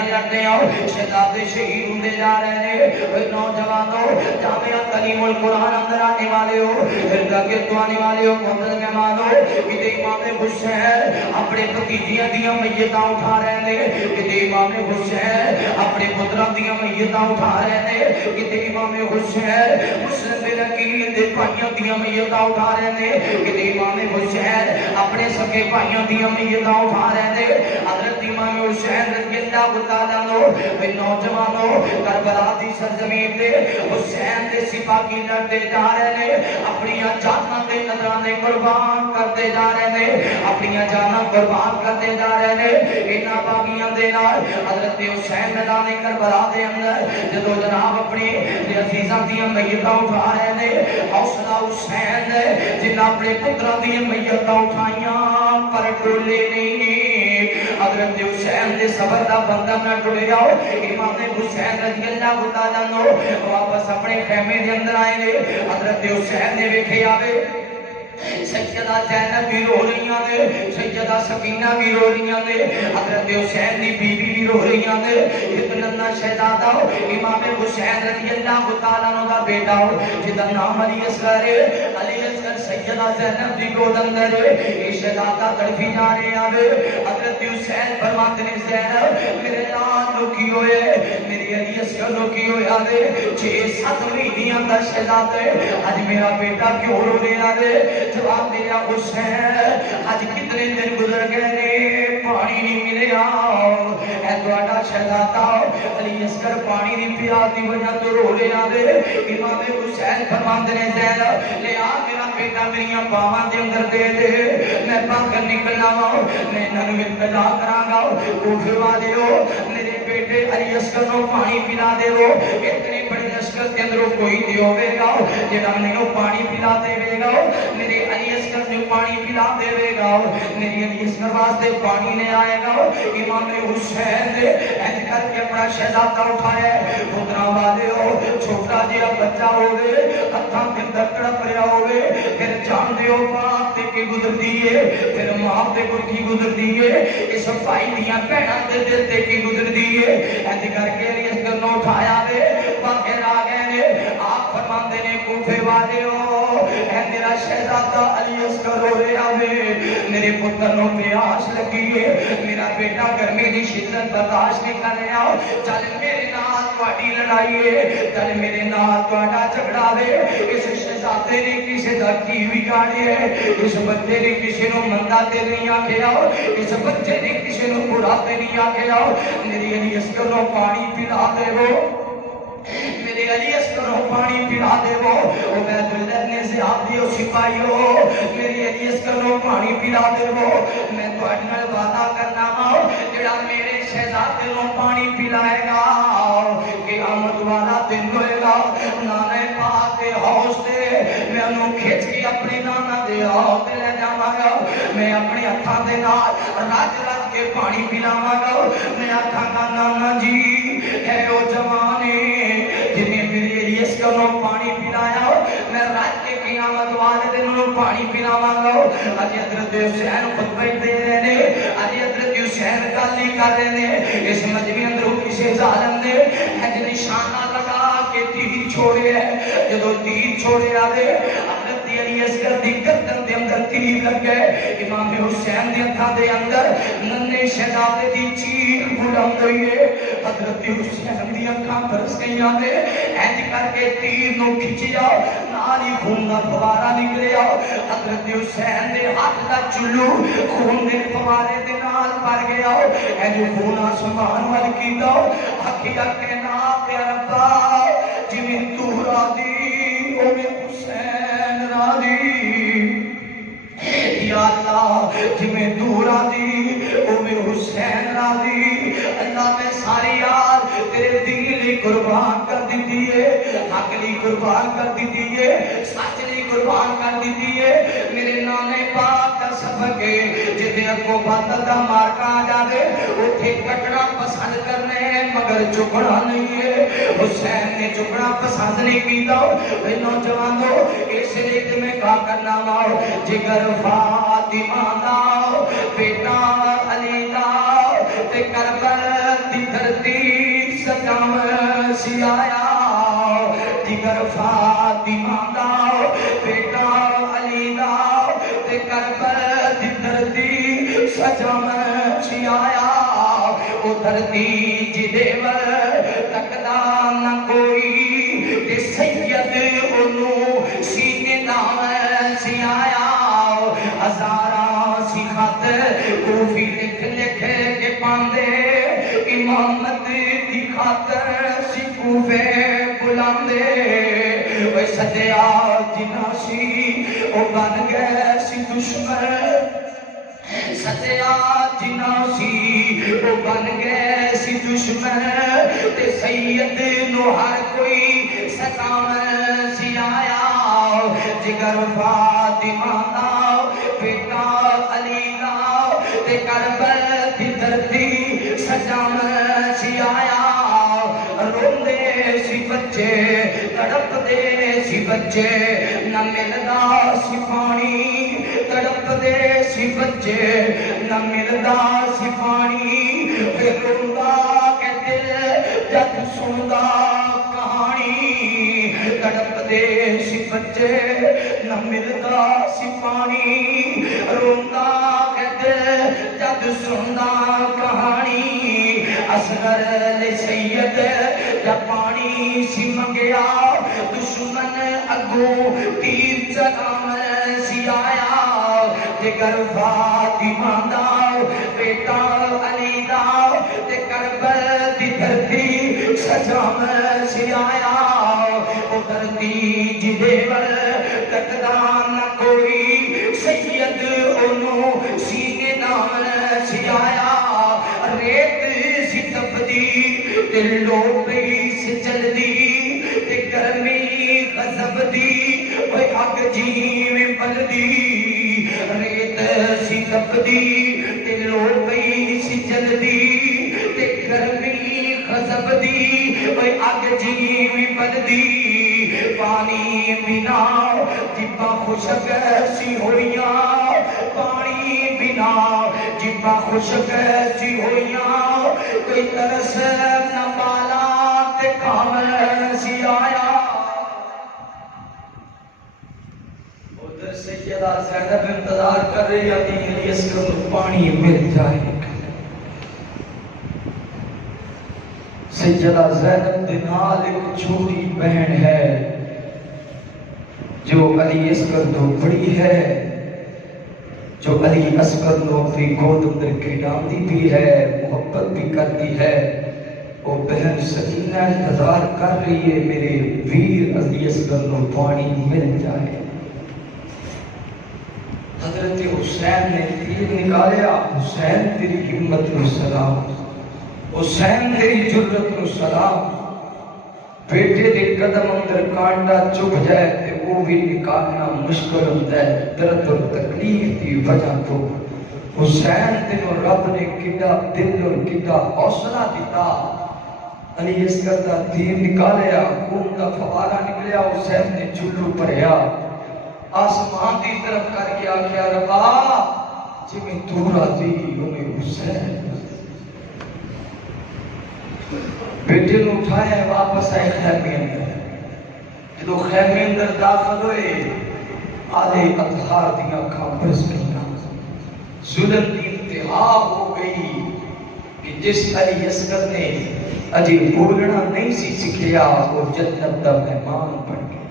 شہزادے شہید ہوندے جا رہے نے نوجوانوں جامعہ تعلیم القرآن اندر آنے والے ہو تو آنے والے ہو محمد مہمانوں کہ امام حسین اپنے بھتیجیاں دیاں میتاں اٹھا رہے ہیں کہ امام حسین اپنے پتراں دیاں میتاں اٹھا رہے رہے ہیں کہ امام حسین مسلم بن عقیل دے بھائیاں دیاں میتاں اٹھا رہے ہیں کہ امام حسین اپنے سکے بھائیاں دیاں میتاں اٹھا رہے ہیں حضرت امام حسین رضی اللہ تعالیٰ عنہ نوجوانوں کربلا دی سرزمین دے حسین دے سپاہی لڑتے جا رہے ہیں اپنی جاناں دے نذرانے قربان کرتے جا رہے ہیں اپنی جاناں قربان کرتے جا رہے ہیں انہاں باغیاں دے نال حضرت حسین میدان کربلا دے اندر جدو جناب اپنی عزیزاں دیاں میتاں اٹھا رہے ہیں حوصلہ حسین دے جنہاں اپنے پتراں دیاں میتاں اٹھائیاں پر ڈولے نہیں حضرت حسین دے صبر دا بندہ نہ ٹوٹے آؤ امام حسین رضی اللہ تعالیٰ عنہ واپس اپنے خیمے دے اندر آئے نے حضرت حسین نے ویکھے آوے سیدہ زینب بھی رو رہی ہیں سیدہ سکینہ بھی رو رہی ہیں حضرت حسین دی بیوی بھی رو رہی ہیں اتنا شہزادہ امام حسین رضی اللہ تعالیٰ عنہ دا بیٹا جدا نام علی اصغر سیدہ زینب دی گود اندر یہ شہزادہ تڑپی جا رہے ہیں حضرت حسین فرماتے ہیں زینب میرے لال لکی ہوئے میری علی اصغر لکی ہوئے آدھے 6-7 مہینیاں دا شہزادہ آج میرا بیٹا کیوں رو رہا ہے جواب دیا حسین آج کتنے دن گزر گئے نے پانی نہیں ملیا اے دوڑا شہزادہ علی اصغر پانی نہیں پیا دی وجہ تو رو رہا ہے امام حسین فرماندے نے زینب لے آ میرا بیٹا میریاں باواں دے اندر دے دے میں باہر نکلنا وا میں انہاں نوں پیدا کراں گا کوفے والے ہو میرے بیٹے علی اصغر نوں پانی پلا دے وہ اتنے بڑے لشکر کے اندر کوئی نہیں ہوے گا جڑا مینوں پانی پلا دے گا میرے علی اصغر نوں پانی پلا دے گا میری علی اصغر واسطے پانی لے آئے گا امام حسین نے ایسے کر کے اپنا شہزادہ اٹھایا پتراں والے ہو چھوٹا جہا بچہ ہوے ہتھاں تے تڑپ رہا ہوے پھر جان دیو باپ تے کی گزرتی ہے پھر ماں تے کی گزرتی ہے اس بھائی دیاں بہناں دے دل تے کی گزرتی ہے ایسے کر کے علی اصغر نوں اٹھایا وے باہر آ گئے نے آپ فرماندے نے کوفے والے ہو اے میرا شہزادہ علی اصغر رو رہا ہے میرے پتر نوں پیاس لگی ہے میرا بیٹا گرمی دی شدت برداشت نہیں کر رہا چل میرے نال تہاڈی لڑائی ہے چل میرے نال تہاڈا جھگڑا ہے اس شہزادے نے کسے دا کی بگاڑی ہے اس بچے نے کسے نوں مندا تے نہیں آکھیا اس بچے نے کسے نوں برا تے نہیں آکھیا میری علی اصغر نوں پانی پلا دے وہ میرے علی اصغر نوں پانی پلا دے وہ عبید اللہ نے زیاد دیو سپاہی ہو میری علی اصغر نوں پانی پلا دے وہ میں تہاڈے نال وعدہ کرنا وا جڑا میرے شہزادے نوں پانی پلائے گا قیامت والا دن ہوئے گا نانے پاک دے حوض تے میں انہوں کھچ کے اپنی نانا دے حوض تے لے جاواں گا میں اپنی ہتھاں دے نال رج رج کے پانی پلاواں گا میں آکھاں گا نانا جی ہے او جوانے جنہیں میری علی اصغر نوں پانی پلایا میں رج کے قیامت والے دن انہوں پانی پلاواں گا اج حضرت حسین خطبہ دے رہے نے اج حضرت حسین گل کر رہے نے اس مجمع اندر کسی ظالم نے اج نشانہ لگا کے تیر چھوڑے ہے جدو تیر چھوڑے آدھے حضرت علی اصغر دی گردن دے اندر تیر لگ گئے امام حسین دی ہتھاں دے اندر ننے شہزادے دی چیخ بلند ہوئی ہے حضرت حسین دی اکھاں برس گئیاں نے اینج کر کے تیر نو کھچیا نال ہی خون دا فوارا نکلیا حضرت حسین دے ہاتھ دا چلو خون دے فوارے دے نال بھر گیا اینج خون آسمان ول کیتا اکھی اکھے نال تے ربا جویں تو راضی اوویں حسین راضی یا اللہ جویں تو راضی اوویں حسین راضی اللہ میں ساری یار تیرے دین لی قربان کر دیتی ہے حق لی قربان کر دیتی ہے سچ لی قربان کر دیتی ہے میرے نانے پاک کا سبق ہے جتے کو باطل دا مارکا آ جاوے اوتھے کٹنا پسند کرنے مگر چکنا نہیں ہے حسین نے چکنا پسند نہیں کیتا اے نوجوانوں اس لیے کہ میں کا کرنا وا جگر فاطمہ دا بیٹا علی دا تے کربل دی دھرتی سجاویں سی آیا جگر فاطمہ دا بیٹا علی دا تے کربل دی دھرتی سجاویں سی آیا او دھرتی جدے ور تکدا نہ کوئی ہزاراں سی خط کوفی لکھ لکھ کے پاندے امامت دی خاطر سی کوفے بلاندے اوے سجیا جنہ سی او بن گئے سی دشمن سجیا جنہ سی او بن گئے سی دشمن تے سید نو ہر کوئی ستاون سی آیا جگر فاطمہ دا بیٹا علی دا تے کربل دی دھرتی سجاون سی آیا روندے سی بچے تڑپ دے سی بچے نہ ملدا سی پانی تڑپ دے سی بچے نہ ملدا سی پانی پھر روندا کہ دل جد سندا کہانی تڑپ دے سی بچے نہ ملدا سی پانی روندا کہ دل جد سندا کہانی اصغر لے سید جب پانی سی منگیا دشمن اگوں تیر چلاون سی آیا جگر فاطمہ دا بیٹا علی دا تے کربل دی دھرتی سجاون سی آیا او دھرتی جدے ول تکدا نہ کوئی سید اونوں سینے نال سی آیا ریت سی تپدی تے لو پئی سی چلدی تے گرمی غضب دی اوے اگ جیویں بلدی ریت سی تپدی تے لو پئی سی چلدی تے گرمی غضب دی اوے اگ جیویں بلدی پانی بنا جبا خشک سی ہویاں پانی بنا جبا خشک سی ہویاں کوئی ترس نہ بالا تے کامل سی آیا ادھر سیدہ زینب انتظار کر رہی آتی اس کو پانی مل جائے سیدہ زینب دنال ایک چھوٹی بہن ہے جو علی اصغر تو بڑی ہے جو علی اصغر نو اپنی گود اندر کے ڈالتی بھی ہے محبت بھی کرتی ہے وہ بہن سکینہ انتظار کر رہی ہے میرے ویر علی اصغر نو پانی مل جائے حضرت حسین نے تیر نکالیا حسین تیری ہمت نو سلام حسین تیری جرت نو سلام بیٹے دے قدم اندر کانٹا چپ جائے تے وہ بھی نکالنا مشکل ہوتا ہے درد اور تکلیف کی وجہ تو حسین تینوں رب نے کتا دل اور کتا حوصلہ دیتا علی اصغر دا تیر نکالیا خون دا فوارہ نکلیا حسین نے چلو پڑیا آسمان دی طرف کر کے آخیا ربا جی میں تو راضی انہیں حسین بیٹے نے اٹھایا واپس آئے خیمے اندر جدو خیمے اندر داخل ہوئے آدھے اطہار دیا کھاپرس کرنا ظلم کی انتہا ہو گئی کہ جس علی اصغر نے اجے بولنا نہیں سی سکھیا وہ جنت دا مہمان بن گیا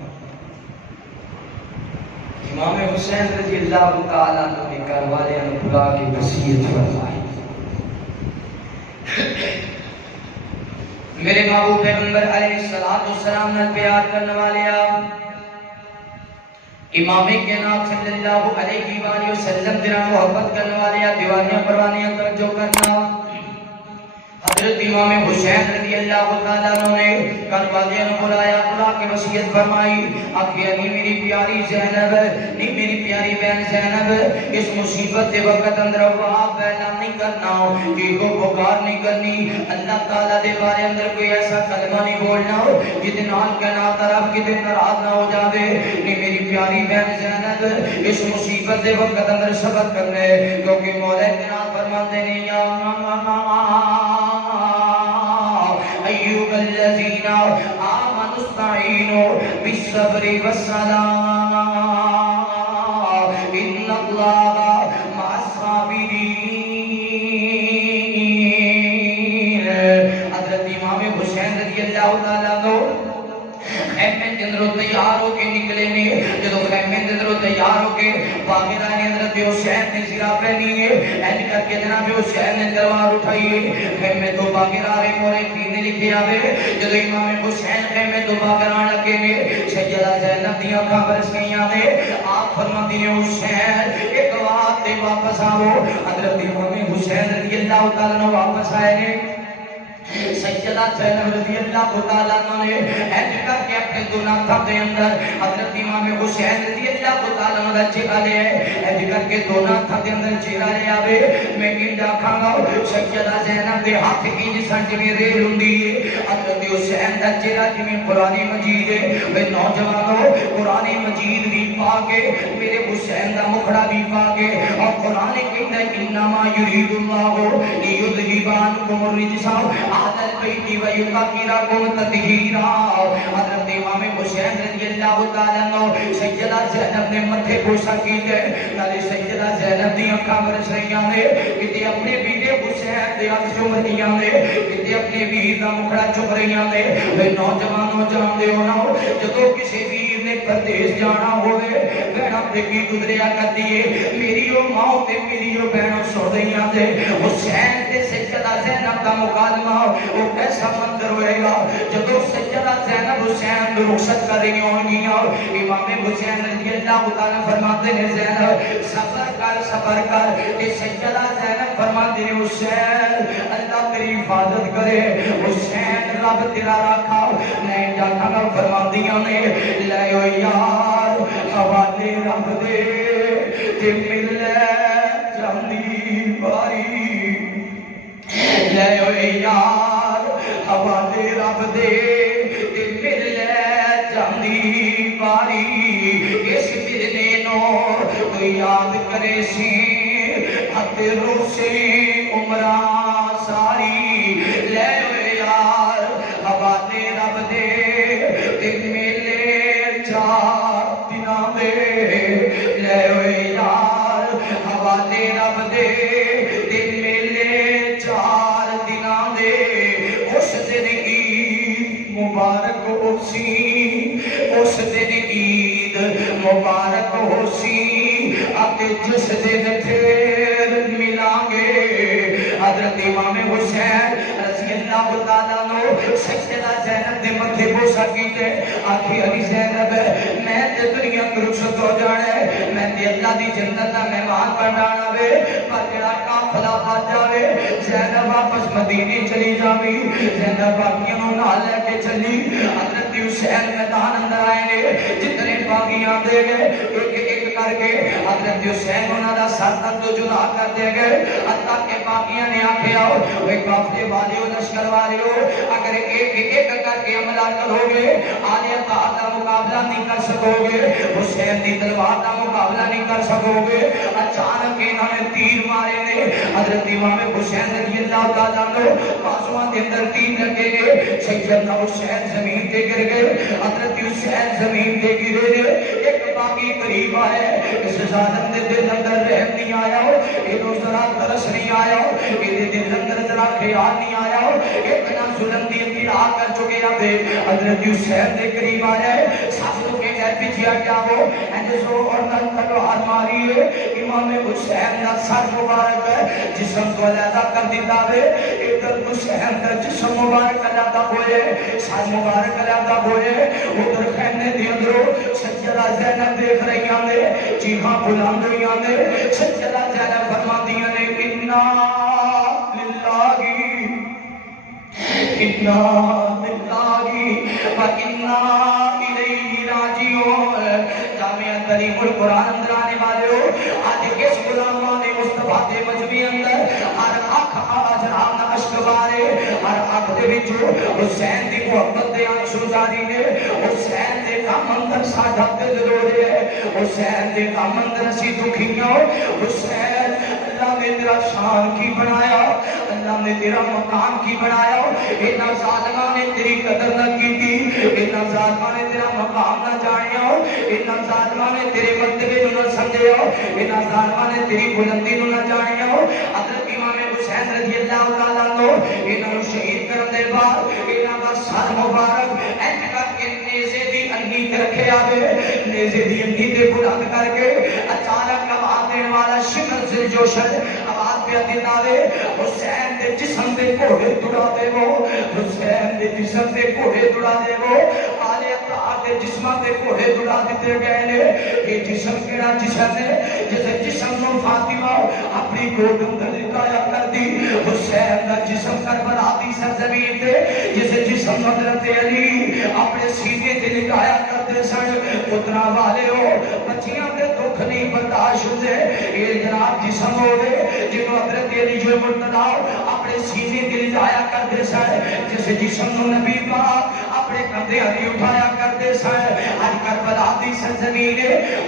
امام حسین رضی اللہ تعالیٰ نے گھر والے نے بلا کے وصیت فرمائی میرے محبوب پیغمبر علیہ السلام نے پیار کرنے والے امام کائنات صلی اللہ علیہ وآلہ وسلم جنہاں محبت کرنے والے دیوانیاں پروانیاں توجہ کرنا حضرت امام حسین رضی اللہ تعالیٰ نے کربلا نے بلا کے وصیت فرمائی آخیا نہیں میری پیاری زینب نہیں میری پیاری بہن زینب اس مصیبت کے وقت اندر وہاں اعلان نہیں کرنا چیخو پکار نہیں کرنی اللہ تعالیٰ دے بارے اندر کوئی ایسا کلمہ نہیں بولنا جتنے نال کائنات رب کی دن ناراض نہ ہو جاوے نہیں میری پیاری بہن زینب اس مصیبت کے وقت اندر صبر کرنے کیونکہ مولا کائنات فرماتے نہیں أيها الذين آمنوا استعينوا بالصبر والصلاة إن الله مع الصابرين حضرت امام حسین رضی اللہ تعالیٰ عنہ خیمے کے اندر تیار ہو کے نکلے نے جدو خیمے کے اندر تیار ہو کے باغیرہ نے حضرت جا پہنی ہے اینڈ کر کے جناب حسین نے تلوار اٹھائی ہے خیمے تو باقر آرے مورے پینے لکھے آوے جب امام حسین خیمے تو باقر آن لگے میں سیدہ زینب دیا خبر سیاں دے آپ فرما دینے حسین ایک وقت دے واپس آو حضرت امام حسین رضی اللہ تعالیٰ نے واپس آئے گے سیدہ زینب رضی اللہ تعالیٰ نے اینڈ کر کے اپنے دونوں تھا دے اندر حضرت امام حسین رضی اللہ تعالیٰ نے چہرہ لے اینڈ کر کے دونوں تھا دے اندر چہرہ لے آوے میں گنڈا کھانا سیدہ زینب دے ہاتھ کی جسان جمیں ریل ہندی ہے حضرت حسین دا چہرہ جمیں قرآن مجید ہے وہ نوجوانوں قرآن مجید بھی پاکے میرے حسین دا مکھڑا بھی پاکے اور قرآن کہتا ہے انما یرید اللہ لیذہبانکم الرجس اہل البیت ویطہرکم تطہیرا حضرت امام حسین رضی اللہ تعالیٰ عنہ سیدہ زینب نے متھے بوسہ کیتے نالے سیدہ زینب دی آنکھاں برس رہیاں نے کتے اپنے بیٹے حسین دے آنکھ چوم رہیاں نے کتے اپنے ویر دا مکھڑا چوم رہیاں نے وہ نوجوانوں جان دے ہونا جدو کسی ویر نے پردیس جانا ہوئے بہنوں تے کی گزریا کر دیئے میری او ماں تے میری او بہنوں سو رہیاں دے حسین تے سیدہ زینب دا مکالمہ وہ کیسا منظر ہوئے گا جدو سیدہ زینب حسین دو رخصت کر رہی ہوں گی امام حسین رضی اللہ تعالیٰ فرماتے ہیں زینب صبر کر کہ سیدہ زینب فرماتے ہیں حسین اللہ تیری حفاظت کرے حسین رب تیرا رکھا نہیں جاتا گا فرماتیاں نے لائیو یار حوالے رب دے کہ ملے جاندی باری لائیو یار حوالے رب دے کہ ملے جاندی باری اس ملنے نو تو یاد کرے سی حد رو سے عمرہ ساری لائیو یار حوالے رب دے کہ ملے چار دنہ دے لائیو یار حوالے رب دے کہ ملے چار دنہ دے اس دن عید مبارک ہو سی اس دن عید مبارک ہو سی اب جس دن پھر ملیں گے حضرت امام حسین رضی اللہ تعالیٰ نے سیدہ زینب دے متھے بوسہ کیتے آکھی علی زینب میں تے دنیا کو رخصت ہو جانے میں تے اللہ دی جنت دا مہمان بنانا وے پر جڑا قافلہ بچ جاوے زینب واپس مدینے چلی جاوی زینب باقیوں نال لے کے چلی حضرت حسین میدان اندر آئے نے جتنے باقیاں دے گئے ایک ایک کر کے حضرت حسین انہاں دا سر تک تو جدا کر دے گئے حتیٰ کہ باقیاں نے آکھے آؤ وہ کافلے والے ہو لشکر والے ہو اگر ایک ایک کر کے عملہ کرو گے آلیہ طاعت کا مقابلہ نہیں کر سکو گے حسین دی تلوار کا مقابلہ نہیں کر سکو گے اچانک انہوں نے تیر مارے نے حضرت امام حسین رضی اللہ تعالیٰ عنہ بازوان کے اندر تیر لگے گئے سیدنا حسین زمین تے گر گئے حضرت حسین زمین تے گرے ایک باقی قریب آئے اس ظالم دے دل اندر رحم نہیں آیا انہوں ذرا ترس نہیں آیا انہیں دل اندر ذرا خیال نہیں آیا اتنا ظلم دی انتہا کر چکے آتے حضرت حسین دے قریب آئے ساتھوں کے گھر پیچھے کیا وہ اینجزو اور نن تلوار ماری ہے امام حسین دا سر مبارک ہے جسم کو علیحدہ کر دیتا ہے ادھر حسین دا جسم مبارک علیحدہ ہوئے سر مبارک علیحدہ ہوئے ادھر خیمنے دی اندروں سیدہ زینب دیکھ رہی آنے جی ہاں بلند ہوئی آنے سیدہ زینب فرما دیا نے انا للہی انا للہی و انا الیہ راجعون جامعہ تریم القرآن اندر آنے والے ہو آج کس غلامان مصطفیٰ دے مجمع اندر ہر آنکھ آج رامنا عشق بارے ہر آنکھ دے بچو حسین دی محبت دے آنسو جاری نے حسین دے کا مندر ساڑھا دل رو رہے حسین دے کا مندر سی دکھیاں حسین اللہ نے تیرا شان کی بنایا اللہ نے تیرا مقام کی بنایا انہا ظالمہ نے تیری قدر نہ کی تھی انہا ظالمہ نے تیرا مقام نہ جانیا انہا ظالمہ نے تیرے مرتبے نہ سمجھے انہا ظالمہ نے تیری بلندی نہ جانیا حضرت امام حسین رضی اللہ تعالیٰ عنہ انہا شہید کر دے بعد انہا کا سر مبارک اینکا کے نیزے دی انگی کے رکھے آگے نیزے دی انگی تے بلند کر کے اچانک کب آنے والا شمر جوشن آواز پہ دن آوے حسین دے جسم دے کوڑے دوڑا دے وہ حسین دے جسم دے کوڑے دوڑا دے وہ آلے اطلاع دے جسم دے کوڑے دوڑا دیتے گئے نے یہ جسم کیڑا جسم ہے جیسے جسم نو فاطمہ اپنی گود اندر لٹایا کر دی حسین دا جسم کربلا دی سرزمین تے جیسے جسم حضرت علی اپنے سینے تے لٹایا کرتے سن پترا والے ہو بچیاں دے دکھ نہیں برداشت ہوتے یہ جناب جسم ہو دے جنہوں حضرت علی جو مرتضی اپنے سینے تے لٹایا کرتے سن جیسے جسم نو نبی پاک اپنے کندھے علی اٹھایا کرتے سن آج کربلا دی سرزمین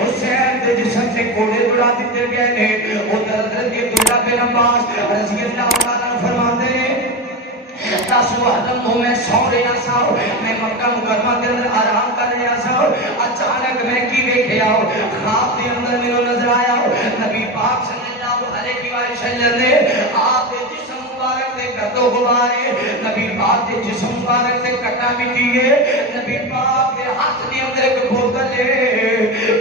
حسین دے جسم سے کوڑے دوڑا دیتے گئے نے ادھر حضرت عبداللہ بن عباس رضی اللہ تعالیٰ خوانتے ہیں تاسو آدم ہوں میں سو رہا سا میں مکہ مکرمہ کے اندر آرام کر رہا سا اچانک میں کی دیکھے آؤ خواب دے اندر میرے نظر آیا نبی پاک صلی اللہ علیہ وسلم نے آپ دے جسم مبارک دے گردو غبارے نبی پاک دے جسم مبارک دے کٹا مٹی ہے نبی پاک دے ہاتھ دے اندر ایک بوتل ہے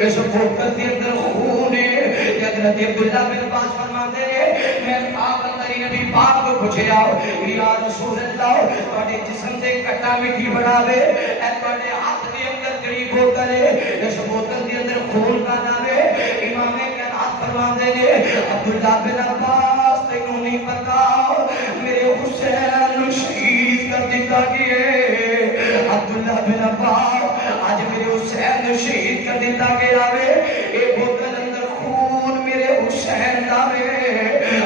اس بوتل دے اندر خون ہے حضرت عبداللہ بن عباس فرماتے ہیں میں خواب اندر نبی پاک کو پوچھے آؤ یا رسول اللہ تواڈے جسم دے کٹا مٹی بناوے اے تواڈے ہاتھ دے اندر جڑی بوتل ہے اس بوتل دے اندر خون کا ناوے امام کائنات فرماندے نے عبداللہ بن عباس تینوں نہیں پتا میرے حسین نو شہید کر دیتا گیا عبداللہ بن عباس آج میرے حسین نو شہید کر دیتا گیا اے بوتل اندر خون میرے حسین دا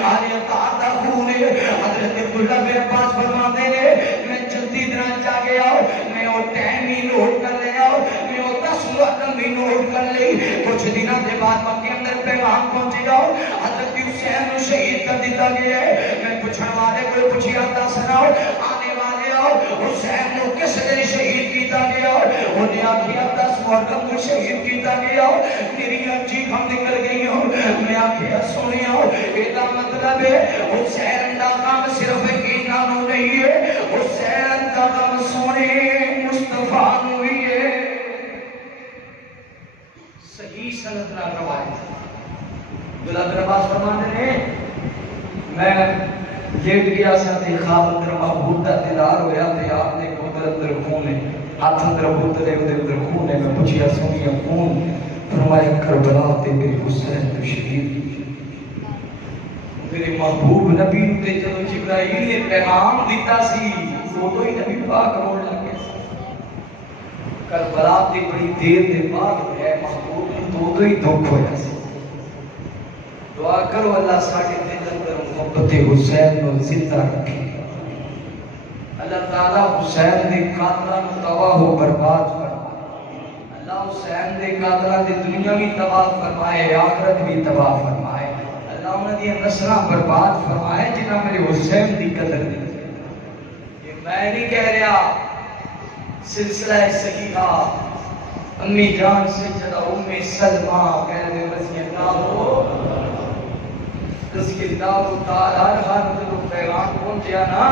آلے اطاعت خون حضرت عبداللہ بن عباس فرماتے ہیں میں جلدی دران جا گیا میں وہ ٹائم ہی نوٹ کر لیا میں وہ 10 وقت بھی نوٹ کر لی کچھ دنوں کے بعد مکے اندر پیغام پہنچے گا حضرت حسین کو شہید کر دیتا گیا ہے میں پوچھنے والے کو پوچھیا تھا سناؤ آنے والے آؤ حسین کو کس نے شہید کیتا گیا انہیں آکھیا 10 محرم کو شہید کیتا گیا میری اچھی ہم نکل گئی ہوں میں آکھیا سنیا ایدہ مطلب ہے حسین دا کام صرف ایک نامو نہیں ہے حسین دا کام سونے مصطفیٰ ہوئی ہے صحیح سنت نہ روایت عبداللہ بن عباس فرماتے ہیں میں لیٹ گیا ساتھ خواب اندر محبوب دا دیدار ہویا تے آپ نے بوتل اندر خون ہے ہاتھ اندر بوتل ہے اندر خون ہے میں پوچھیا سنیا خون فرمایا کربلا تے میرے حسین تو شہید میرے محبوب نبی تے جب جبرائیل نے پیغام دیتا سی وہ تو ہی نبی پاک روڑ لگے کربلا تے بڑی دیر دے بعد ہے محبوب نے تو ہی دکھ ہویا سی دعا کرو اللہ ساڑھے دل اندر محبت حسین و زندہ رکھے اللہ تعالیٰ حسین دے قاتلان تباہ و برباد فرمائے اللہ حسین دے قاتلان دے دنیا بھی تباہ فرمائے آخرت بھی تباہ فرمائے اللہ انہوں نے نسلہ برباد فرمائے جنہاں میرے حسین دی قدر دی یہ میں نہیں کہہ رہا سلسلہ صحیحہ امی جان سے جدا سلمہ کہہ رہے وزی اللہ ہو تذکر اللہ تعالیٰ ہر مطلب پیغام پہنچیا نا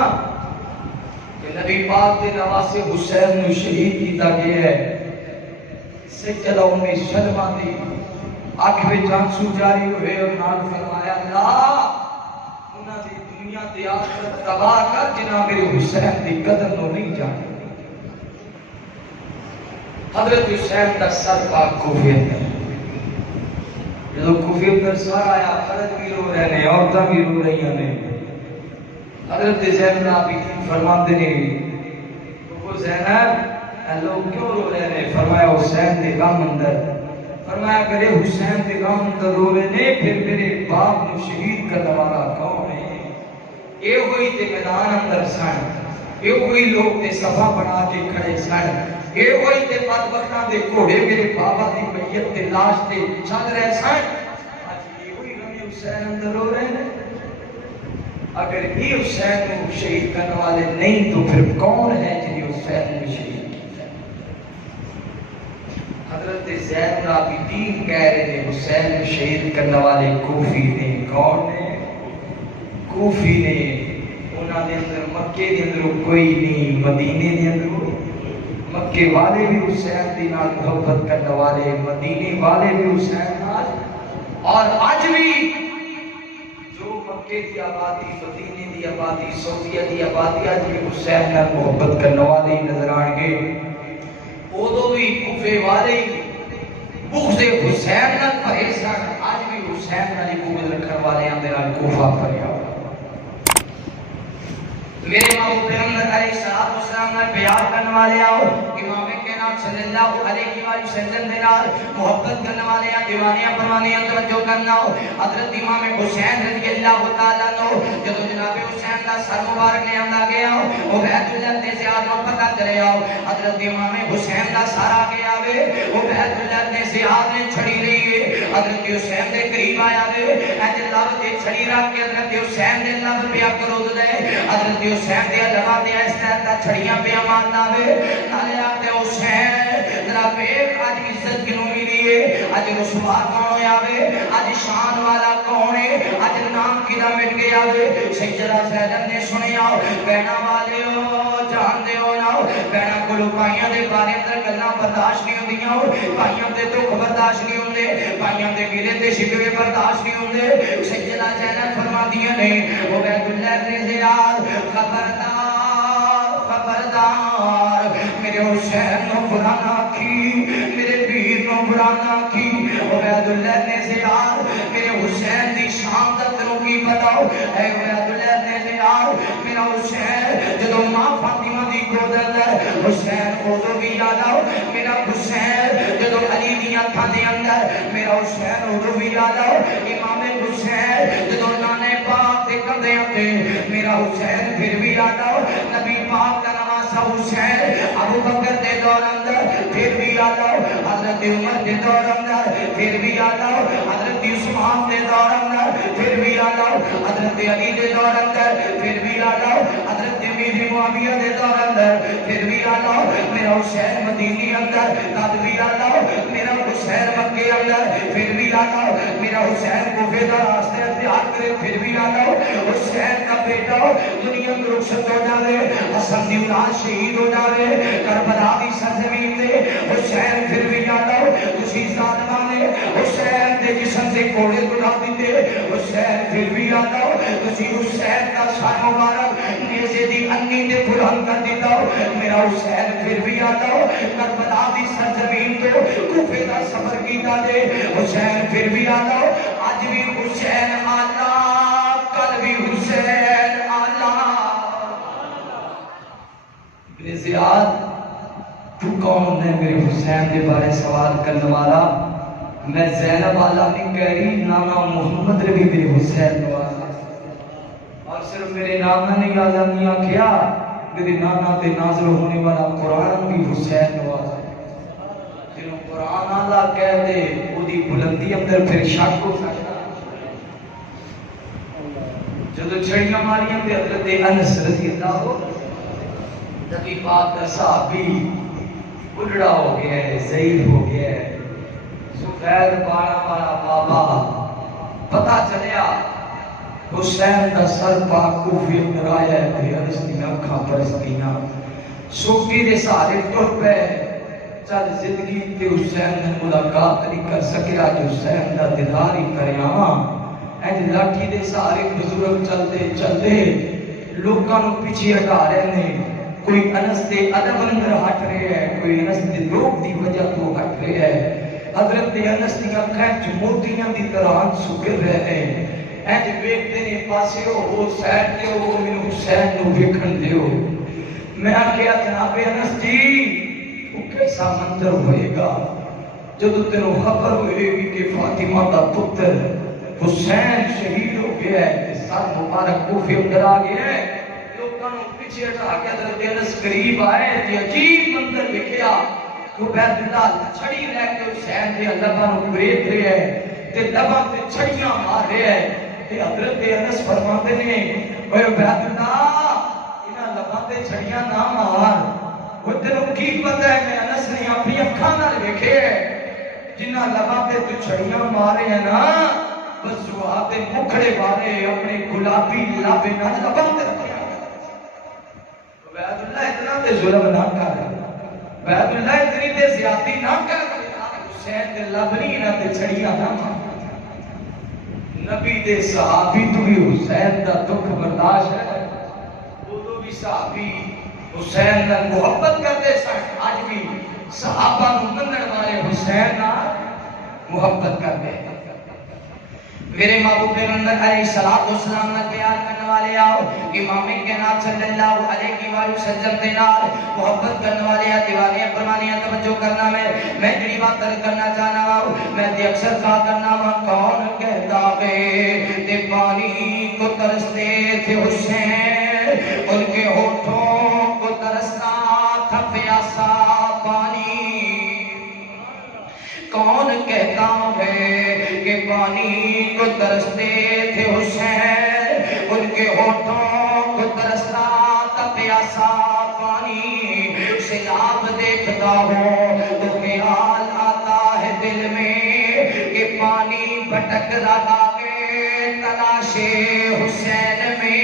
کہ نبی پاک دے نواسے حسین نو شہید کیتا گیا ہے سجدہ سلمہ دی آنکھ میں جانسو جاری ہوئے اور نال فرمایا اللہ انہاں دی دنیا دی آخرت تباہ کر جنہاں میرے حسین دی قدر نو نہیں جانے حضرت حسین کا سر پاک کوفے اندر جب کوفے اندر سر آیا فرد بھی رو رہے ہیں عورتیں بھی رو رہی ہیں حضرت زینب عابدین فرماتے ہیں وہ زینب لوگ کیوں رو رہے ہیں فرمایا حسین دے غم اندر فرمایا کرے حسین دے غم اندر رو رہے ہیں پھر میرے باپ نو شہید کرنے والا کون ہے یہ ہوئی تے میدان اندر سن یہ ہوئی لوگ تے صفا بنا کے کھڑے سن یہ ہوئی تے بدبختاں دے گھوڑے میرے بابا دی میت تے لاش تے چل رہے سن آج یہ ہوئی غم حسین اندر رو رہے ہیں اگر یہ حسین کو شہید کرنے والے نہیں تو پھر کون ہے جنہیں حسین کو شہید کیا حضرت زین العابدین کہہ رہے ہیں حسین کو شہید کرنے والے کوفی نے کون نے کوفی نے انہاں دے اندر مکے دے اندر کوئی نہیں مدینے دے اندر مکے والے بھی حسین دی نال محبت کرنے والے مدینے والے بھی حسین نال اور آج بھی مکے دی آبادی، مدینے دی آبادی، سعودیہ دی آبادی اج بھی حسین نال محبت کرنے والے ہی نظر آن گے. ادو بھی کوفے والے بغض حسین نال بھرے سن، اج بھی حسین نال بغض رکھنے والے دے نال کوفہ بھریا. میرے محبوب پیغمبر علیہ الصلوۃ والسلام نے بیان کرنے والے آؤ امام کائنات صلی اللہ علیہ وآلہ وسلم دے نال محبت کرنے والے دیوانیاں پروانیاں توجہ کرنا ہو. حضرت امام حسین رضی اللہ تعالیٰ عنہ جب جناب حسین کا سر مبارک لے آندا گیا وہ بیت اللہ تے زیاد پتہ کرے آؤ حضرت امام حسین کا سر آ گیا وے وہ بیت اللہ تے زیاد نے چھڑی رہی ہے. حضرت حسین دے قریب آیا وے اج لب تے چھڑی رکھ کے حضرت حسین دے لب پیا کرو دے حضرت حسین دے لبا دے اس طرح چھڑیاں پیا ماردا وے نالے آتے حسین ذرا ویکھ اج عزت کینوں ملی ہے اج رسوا کون ہویا وے اج شان والا کون ہے اج نام کدا مٹ گیا وے. سیدنا سیدن نے سنیا بہنا والیو جان دے ہو نا بہنا کولو بھائیاں دے بارے اندر گلاں برداشت نہیں ہوندیاں بھائیاں دے دکھ برداشت نہیں ہوندے بھائیاں دے گلے تے شکوے برداشت نہیں ہوندے. سیدنا زینب فرماندیاں نے او بیت اللہ تے زیاد خبردار خبردار میرے حسین نو برا نہ کی میرے پیر نو برا نہ کی. عبید اللہ نے زیاد میرے حسین دی شان دا تنوں کی بتاؤ اے عبید اللہ نے زیاد میرا حسین جدو ماں فاطمہ دی گود اندر حسین ادو بھی یاد آؤ میرا حسین جدو علی دی اکھاں دے اندر میرا حسین ادو بھی یاد آؤ امام حسین جدو نانے پاک دے کندھیاں تے میرا حسین پھر بھی یاد آؤ نبی پاک کا نواسا حسین ابو بکر دے دور اندر پھر بھی یاد آؤ حضرت عمر دے دور اندر پھر بھی یاد آؤ حضرت عثمان دے دور اندر پھر بھی یاد آؤ حضرت علی دے دور اندر پھر بھی یاد آؤ حضرت امیر معاویہ دے دور اندر پھر بھی یاد آؤ میرا حسین مدینی اندر تب بھی یاد آؤ میرا حسین مکے اندر پھر بھی یاد آؤ میرا حسین کوفے دا راستے اختیار کرے پھر بھی یاد آؤ حسین کا بیٹا دنیا میں رخصت ہو جاوے حسن دی اولاد شہید ہو جاوے کربلا دی سرزمین تے حسین پھر بھی یاد آؤ تسی ظالماں نے حسین دے جسم سے کوڑے اڑا دیتے حسین پھر بھی یاد آؤ تسی حسین کا سر مبارک نیزے دی انی تے بلند کر دیتا میرا حسین پھر بھی یاد آؤ کربلا دی سرزمین تو کوفے دا سفر کیتا دے حسین پھر بھی یاد آؤ آج بھی حسین آلہ کل بھی حسین آلہ. ابن زیاد تو کون ہے میرے حسین دے بارے سوال کرنے والا میں زینب والا نہیں کہہ رہی نانا محمد ربی میرے حسین والا اور صرف میرے نانا نے یاد نہیں کیا میرے نانا پہ نازل ہونے والا قرآن بھی حسین والا جنہوں قرآن اللہ کہہ دے وہ دی بلندی اندر پھر شک ہو سکتا جدو چھڑیاں ماریاں پہ حضرت انس رضی اللہ ہو نبی پاک کا صحابی بڑھڑا ہو گیا ہے ضعیف ہو گیا ہے سفید بالا والا بابا پتہ چلیا حسین دا سر پاک کوفے اندر آیا ہے تے انس دی اکھاں پرستیاں سوٹی دے سارے ٹر پے چل زندگی تے حسین نے ملاقات نہیں کر سکیا جو حسین دا دیدار ہی کریاں اج لاٹھی دے سارے بزرگ چلتے چلتے لوکاں نو پیچھے ہٹا رہے نے کوئی انس دے ادب اندر ہٹ رہے ہیں کوئی انس دے لوگ دی وجہ تو ہٹ رہے ہیں حضرت انس دی اکھاں چ موتیاں دی طرح سکر رہے ہیں اج ویکھدے نے پاسے او حسین تے او مینوں حسین نو ویکھن دیو میں آکھیا جناب انس جی او کیسا منظر ہوئے گا جدو تینوں خبر ہوئے گی کہ فاطمہ دا پتر حسین شہید ہو گیا ہے کہ سر مبارک کوفے اندر آ گیا ہے لوگوں نے پیچھے ہٹا کے حضرت انس قریب آئے تے عجیب منظر دیکھا کہ بیت اللہ چھڑی لے کے حسین دے لباں نوں گریت رہے ہیں تے لباں تے چھڑیاں مار رہے ہیں تے حضرت انس فرماتے نے اوے بیت اللہ انہاں لباں تے چھڑیاں نہ مار وہ تینوں کی پتہ ہے میں انس نے اپنی اکھاں نال ویکھے جنہاں لباں تے تو چھڑیاں مارے ہیں نا بس جواب مکھڑے والے اپنے گلابی لابے نہ لباں تے رکھیا عبید اللہ اتنا تے ظلم نہ کر عبید اللہ اتنی تے زیادتی نہ کر حسین تے لب نہیں نہ تے چھڑیاں نہ مار نبی دے صحابی تو بھی حسین دا دکھ برداشت ہے، وہ بھی صحابی حسین دا محبت کرتے سن، آج بھی صحابہ منن والے حسین نال محبت کرتے ہیں۔ میرے محبوب پیغمبر علیہ السلام نے بیان کرنے والے آؤ، امام کائنات صلی اللہ علیہ وآلہ وسلم دے نال محبت کرنے والے دیوانے فرمانے توجہ کرنا میں جڑی بات کرنا چاہنا ہوں، میں تے اکثر کہا کرنا ہوں، کون کہتا ہے تے پانی کو ترستے تھے حسین، ان کے ہونٹوں کو ترستا تھا پیاسا پانی، کون کہتا ہے کہ پانی کو ترستے تھے حسین، ان کے ہونٹوں کو ترستا تھا پیاسا پانی، سیلاب دیکھتا ہوں تو خیال آتا ہے دل میں کہ پانی بھٹک رہا ہے تلاش حسین میں۔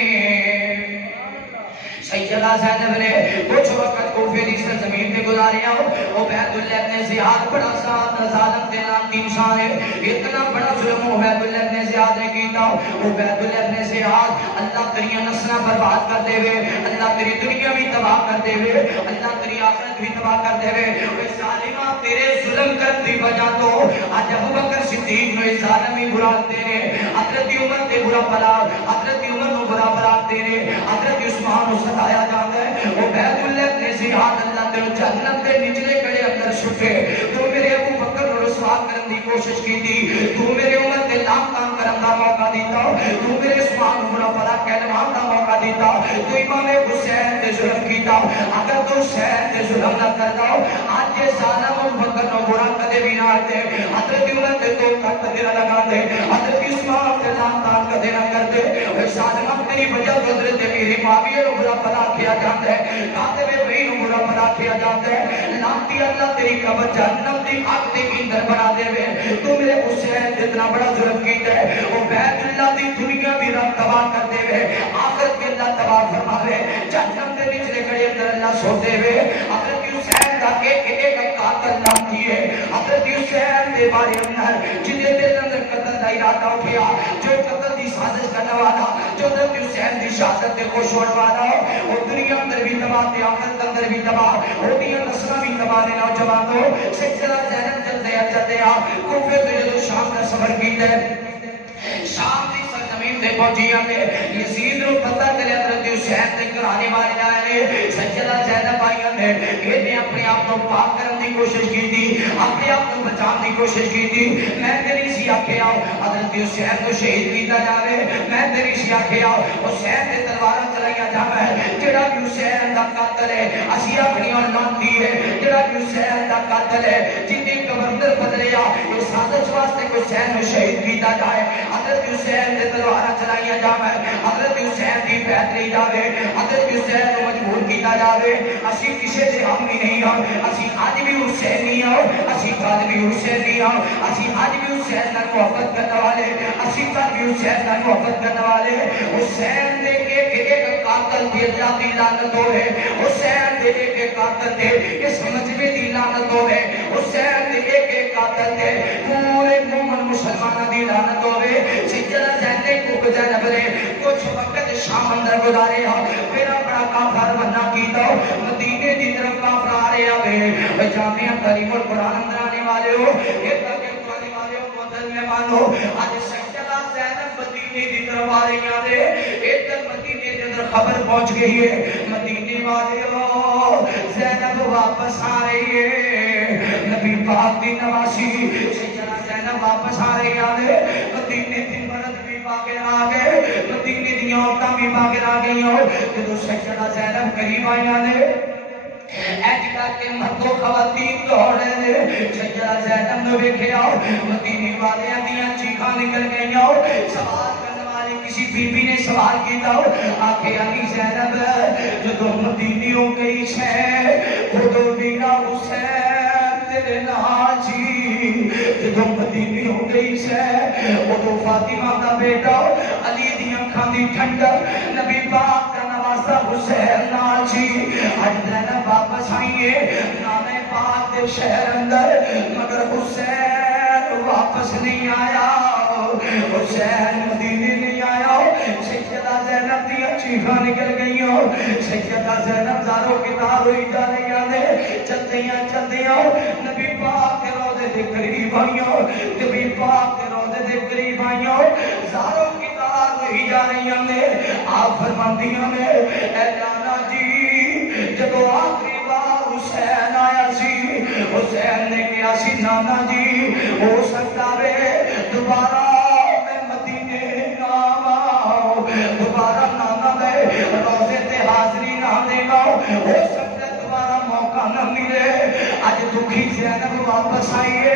سیدہ زینب نے کچھ وقت کوفے کی سرزمین پہ گزاریا ہو، عبید اللہ ابن زیاد بڑا ساتھ ظالم تیرا انسان ہے، اتنا بڑا ظلم عبید اللہ ابن زیاد نے کیتا ہو، عبید اللہ ابن زیاد اللہ تیری نسلیں برباد کر دے ہوئے، اللہ تیری دنیا بھی تباہ کر دے ہوئے، اللہ تیری آخرت بھی تباہ کر دے ہوئے، اے ظالمہ تیرے ظلم کرتی وجہ تو آج ابو بکر صدیق نے ظالمی براتے نے، حضرت عمر تے برا بلا، حضرت عمر نو برا براتے نے، حضرت عثمان نو ستایا جاتا ہے، عبید اللہ ابن زیاد اللہ تیرے جہنم دے نچلے کڑے اندر چھٹے، تو میرے ابو بکر نو رسوا کرن دی کوشش کی تھی، تو میرے عمر تے لام کام کرن دا موقع دیتا، تو میرے عثمان نو برا بلا کہلوان دا موقع دیتا، تو امام حسین دے ظلم کیتا، اگر تو حسین دے ظلم نہ کرتا، آج یہ ظالم ابو بکر نو برا کدے بھی نہ آتے، حضرت عمر تے تو کدے نہ لگا دے، حضرت عثمان تے لام کام کدے نہ کرتے، اے ظالم تیری وجہ تو حضرت میری معاویہ نو برا بلا کیا جاتا ہے، کاتب وحی نو برا بلا کیا جاتا ہے، لانتی اللہ تیری قبر جہنم دی آگ دے اندر بنا دے وے، تو میرے حسین اتنا بڑا ظلم کیتا ہے، وہ بیت اللہ دی دنیا بھی رب تباہ کر دے وے، آخرت میں اللہ تباہ فرما وے، جہنم دے نچلے کڑے اندر اللہ سو دے وے، حضرت حسین دا ایک قاتل لانتی ہے، حضرت حسین دے بارے اندر جنہیں دے اندر قتل دا ارادہ اٹھیا، جو قتل دی سازش کرنے والا، جو حضرت حسین دی شہادت دے خوش ہونے والا، اور دنیا اندر بھی تباہ تے آخرت اندر بھی تباہ، اور دنیا نسلہ بھی تباہ نے نوجوانوں، سجدہ زینب جلدے آ کوفے تے جدو شام کا سفر کیتا ہے، شام دی سرزمین تے پہنچی آتے، یزید نو پتہ چلے حضرت حسین تے کرانے والے آئے، سجدہ زینب آئیاں نے یہ اپنے آپ کو پاک کرنے کی کوشش کی تھی، اپنے آپ کو بچانے کی کوشش کی تھی، میں تیری سی آکھے آؤ حضرت حسین کو شہید کیتا جاوے، میں تیری سی آکھے آؤ حسین تے تلوارہ چلائیا جاوے، جڑا بھی حسین دا قاتل ہے اسی اپنی اور لانتی ہے، جڑا بھی حسین دا قاتل ہے جتنے گورنر بدلیا اس سازش واسطے کو حسین کو شہید کیتا جائے، حضرت حسین تے تلوارہ چلائیا جاوے، حضرت حسین دی بیعت لی جاوے، حضرت حسین کو مجبور کیتا جاوے، اسی کسے سے ہم بھی نہیں ہوں، اسی آج بھی حسین نہیں ہوں، اسی کل بھی حسین نہیں ہوں، اسی آج بھی حسین کا محبت کرنے والے، اسی کل بھی حسین کا محبت کرنے والے، حسین دے ایک قاتل دی اللہ دی لعنت ہوئے، حسین دے ایک قاتل دے اس مجمع دی لعنت ہوئے، حسین دے ایک قاتل دے پورے مومن مسلمان دی لعنت ہوئے، سجدہ زینب کو زینب نے کچھ وقت شام اندر گزارے ہاں، پھر اپنا کافر بنا کیتا مدینے دی طرف کافر آ رہے ہیں، جامعہ تعلیم القرآن اندر آنے والے ہو، یہ تاکہ قرآن والے ہو مدد میں مانو، آج سجدہ زینب مدینے دی طرف آ رہی ہیں، ایک تک مدینے دی طرف خبر پہنچ گئی ہے، مدینے والے ہو زینب واپس آ رہی ہے، نبی پاک دی نواسی سجدہ زینب واپس آ رہی ہے، مدینے دی مرد بھی باقر آ گئے، مدینے دی عورتاں بھی باقر آ گئی ہو، جدو سجدہ زینب قریب آیا نے ایج کر کے مرد و خواتین دوڑے نے، سجدہ زینب نے دیکھے آؤ، مدینے والے دیاں چیخاں نکل گئی ہو، سوال کرنے والے کسی بی بی نے سوال کیتا ہو، آکھے علی زینب جدو مدینے ہو گئی ہے، خودو میرا حسین تیرے ناجی، جدو مدینے ہو گئی ہے، خودو فاطمہ دا بیٹا علی دی اکھاں دی ٹھنڈک، نبی پاک کا نواسا حسین ناجی، حضرت واپس آئیے نام پاک دے شہر اندر، مگر حسین واپس نہیں آیا، حسین تشریفاں نکل گئیاں سیدہ زینب زارو کتاب ہوئی جا رہی آنے چلدیاں نبی پاک کے روضے دے قریب آئیاں نبی پاک کے روضے دے قریب آئیاں زارو کتاب ہوئی جا رہی آنے آپ فرماندیاں نے اے نانا جی جب آخری بار حسین آیا سی حسین نے کہا سی نانا جی ہو سکتا ہے دوبارہ دوبارہ نانا دے روزے تے حاضری نہ دینا ہو سکتا ہے دوبارہ موقع نہ ملے آج دکھی زینب واپس آئیے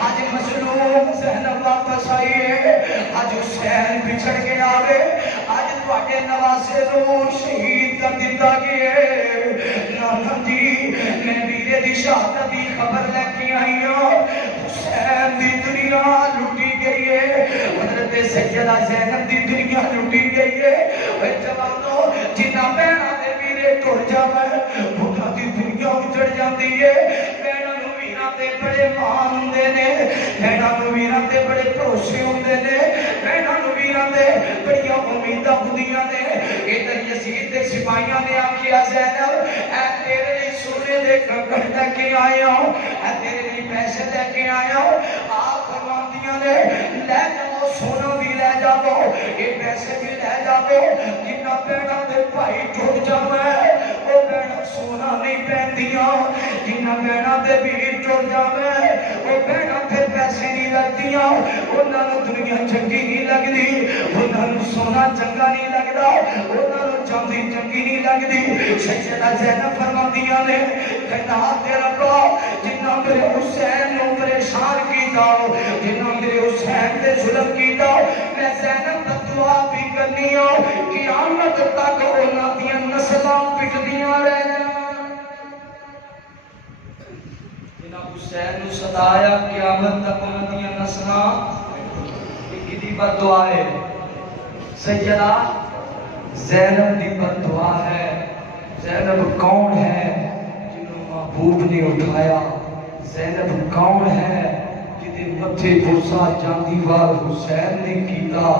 آج مظلوم زینب واپس آئیے آج حسین بچھڑ کے آگے آج تواڈے نواسے نو شہید کر دیتا گئے نانا جی میں ویرے دی شہادت دی خبر لے کے آئی ہوں حسین دی دنیا لٹی گئی ہے حضرت سیدہ زینب دی دنیا لٹی گئی ہے اے جوانو جنہ بہنا دے ویرے ٹر جاوے انہاں دی دنیا اجڑ جاندی ہے بہنا نو ویراں تے بڑے مان ہوندے نے بہنا نو ویراں تے بڑے بھروسے ہوندے نے بہنا نو ویراں تے بڑیاں امیداں ہوندیاں نے ادھر یزید دے سپاہیاں نے آکھیا زینب اے تیرے لیے سونے دے کنگن لے کے آیا ہوں اے تیرے لیے پیسے لے کے آیا ہوں آپ فرماندیاں نے لے جاؤ سونا بھی لے جاؤ یہ پیسے بھی لے جاؤ جنہ بہنا دے بھائی ٹوٹ جاوے وہ بہنا سونا نہیں پہندیاں جنہ بہنا دے بھی ٹوٹ جاوے وہ بہنا دے پیسے نہیں لگدیاں انہاں نوں دنیا چنگی نہیں لگدی انہاں نوں سونا چنگا نہیں لگدا انہاں نوں چاندی چنگی نہیں لگدی سیدہ زینب فرماندیاں نے کہنا تیرا ربا جنہ میرے حسین نوں پریشان کیتا جنہ میرے حسین دے ظلم کیتا میں زینب دعا بھی کرنی ہوں قیامت تک انہاں دیاں نسلاں پٹدیاں رہنا جنہ حسین نوں ستایا قیامت تک انہاں دیاں نسلاں کدی بد دعا ہے سیدہ زینب دی بد دعا ہے زینب کون ہے جنہوں محبوب نے اٹھایا زینب کون ہے جدے متھے بوسا جاندی وار حسین نے کیتا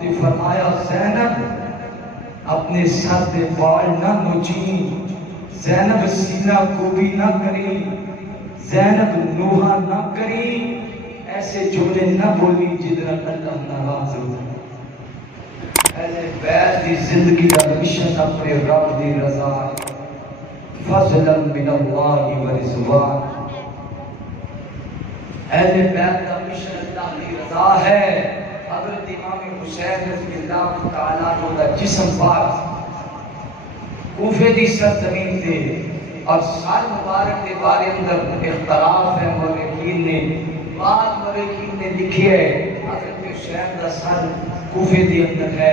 تے فرمایا زینب اپنے سر دے بال نہ نوچیں زینب سینہ کوبی نہ کریں زینب نوحہ نہ کریں ایسے جملے نہ بولی جدر اللہ ناراض ہو اہل بیت دی زندگی کا مشن اپنے رب دی رضا فضلا من اللہ و رضوان اہل بیت کا مشن اللہ دی رضا ہے حضرت امام حسین رضی اللہ تعالیٰ عنہ دا جسم پاک کوفے دی سرزمین سے اور سال مبارک کے بارے اندر اختلاف ہے مورخین نے بعض مورخین نے لکھی ہے حضرت حسین دا سر کوفے دے اندر ہے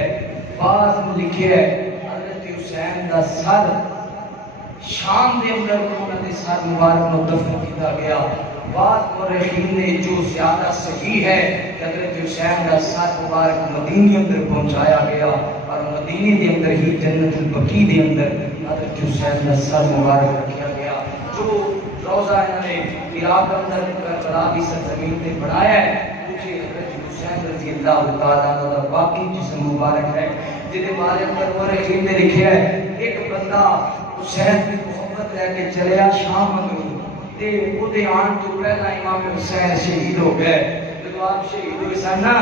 بعض نے لکھی ہے حضرت حسین دا سر شام دے اندر انہوں نے سر مبارک نو دفن کیتا گیا بعض مورخین نے جو زیادہ صحیح ہے کہ حضرت حسین دا سر مبارک مدینے اندر پہنچایا گیا اور مدینے دے اندر ہی جنت البقیع دے اندر حضرت حسین دا سر مبارک رکھا گیا جو روضہ انہوں نے عراق اندر کربلا کی سرزمین تے بنایا ہے مجھے حضرت حسین رضی اللہ تعالیٰ عنہ دا باقی جسم مبارک ہے جنہیں بارے اندر مورخین نے لکھا ہے ایک بندہ حسین کی محبت لے کے چلیا شام اندر تے اودے آن تو پہلا امام حسین شہید ہو گئے جب آپ شہید ہوئے سن نا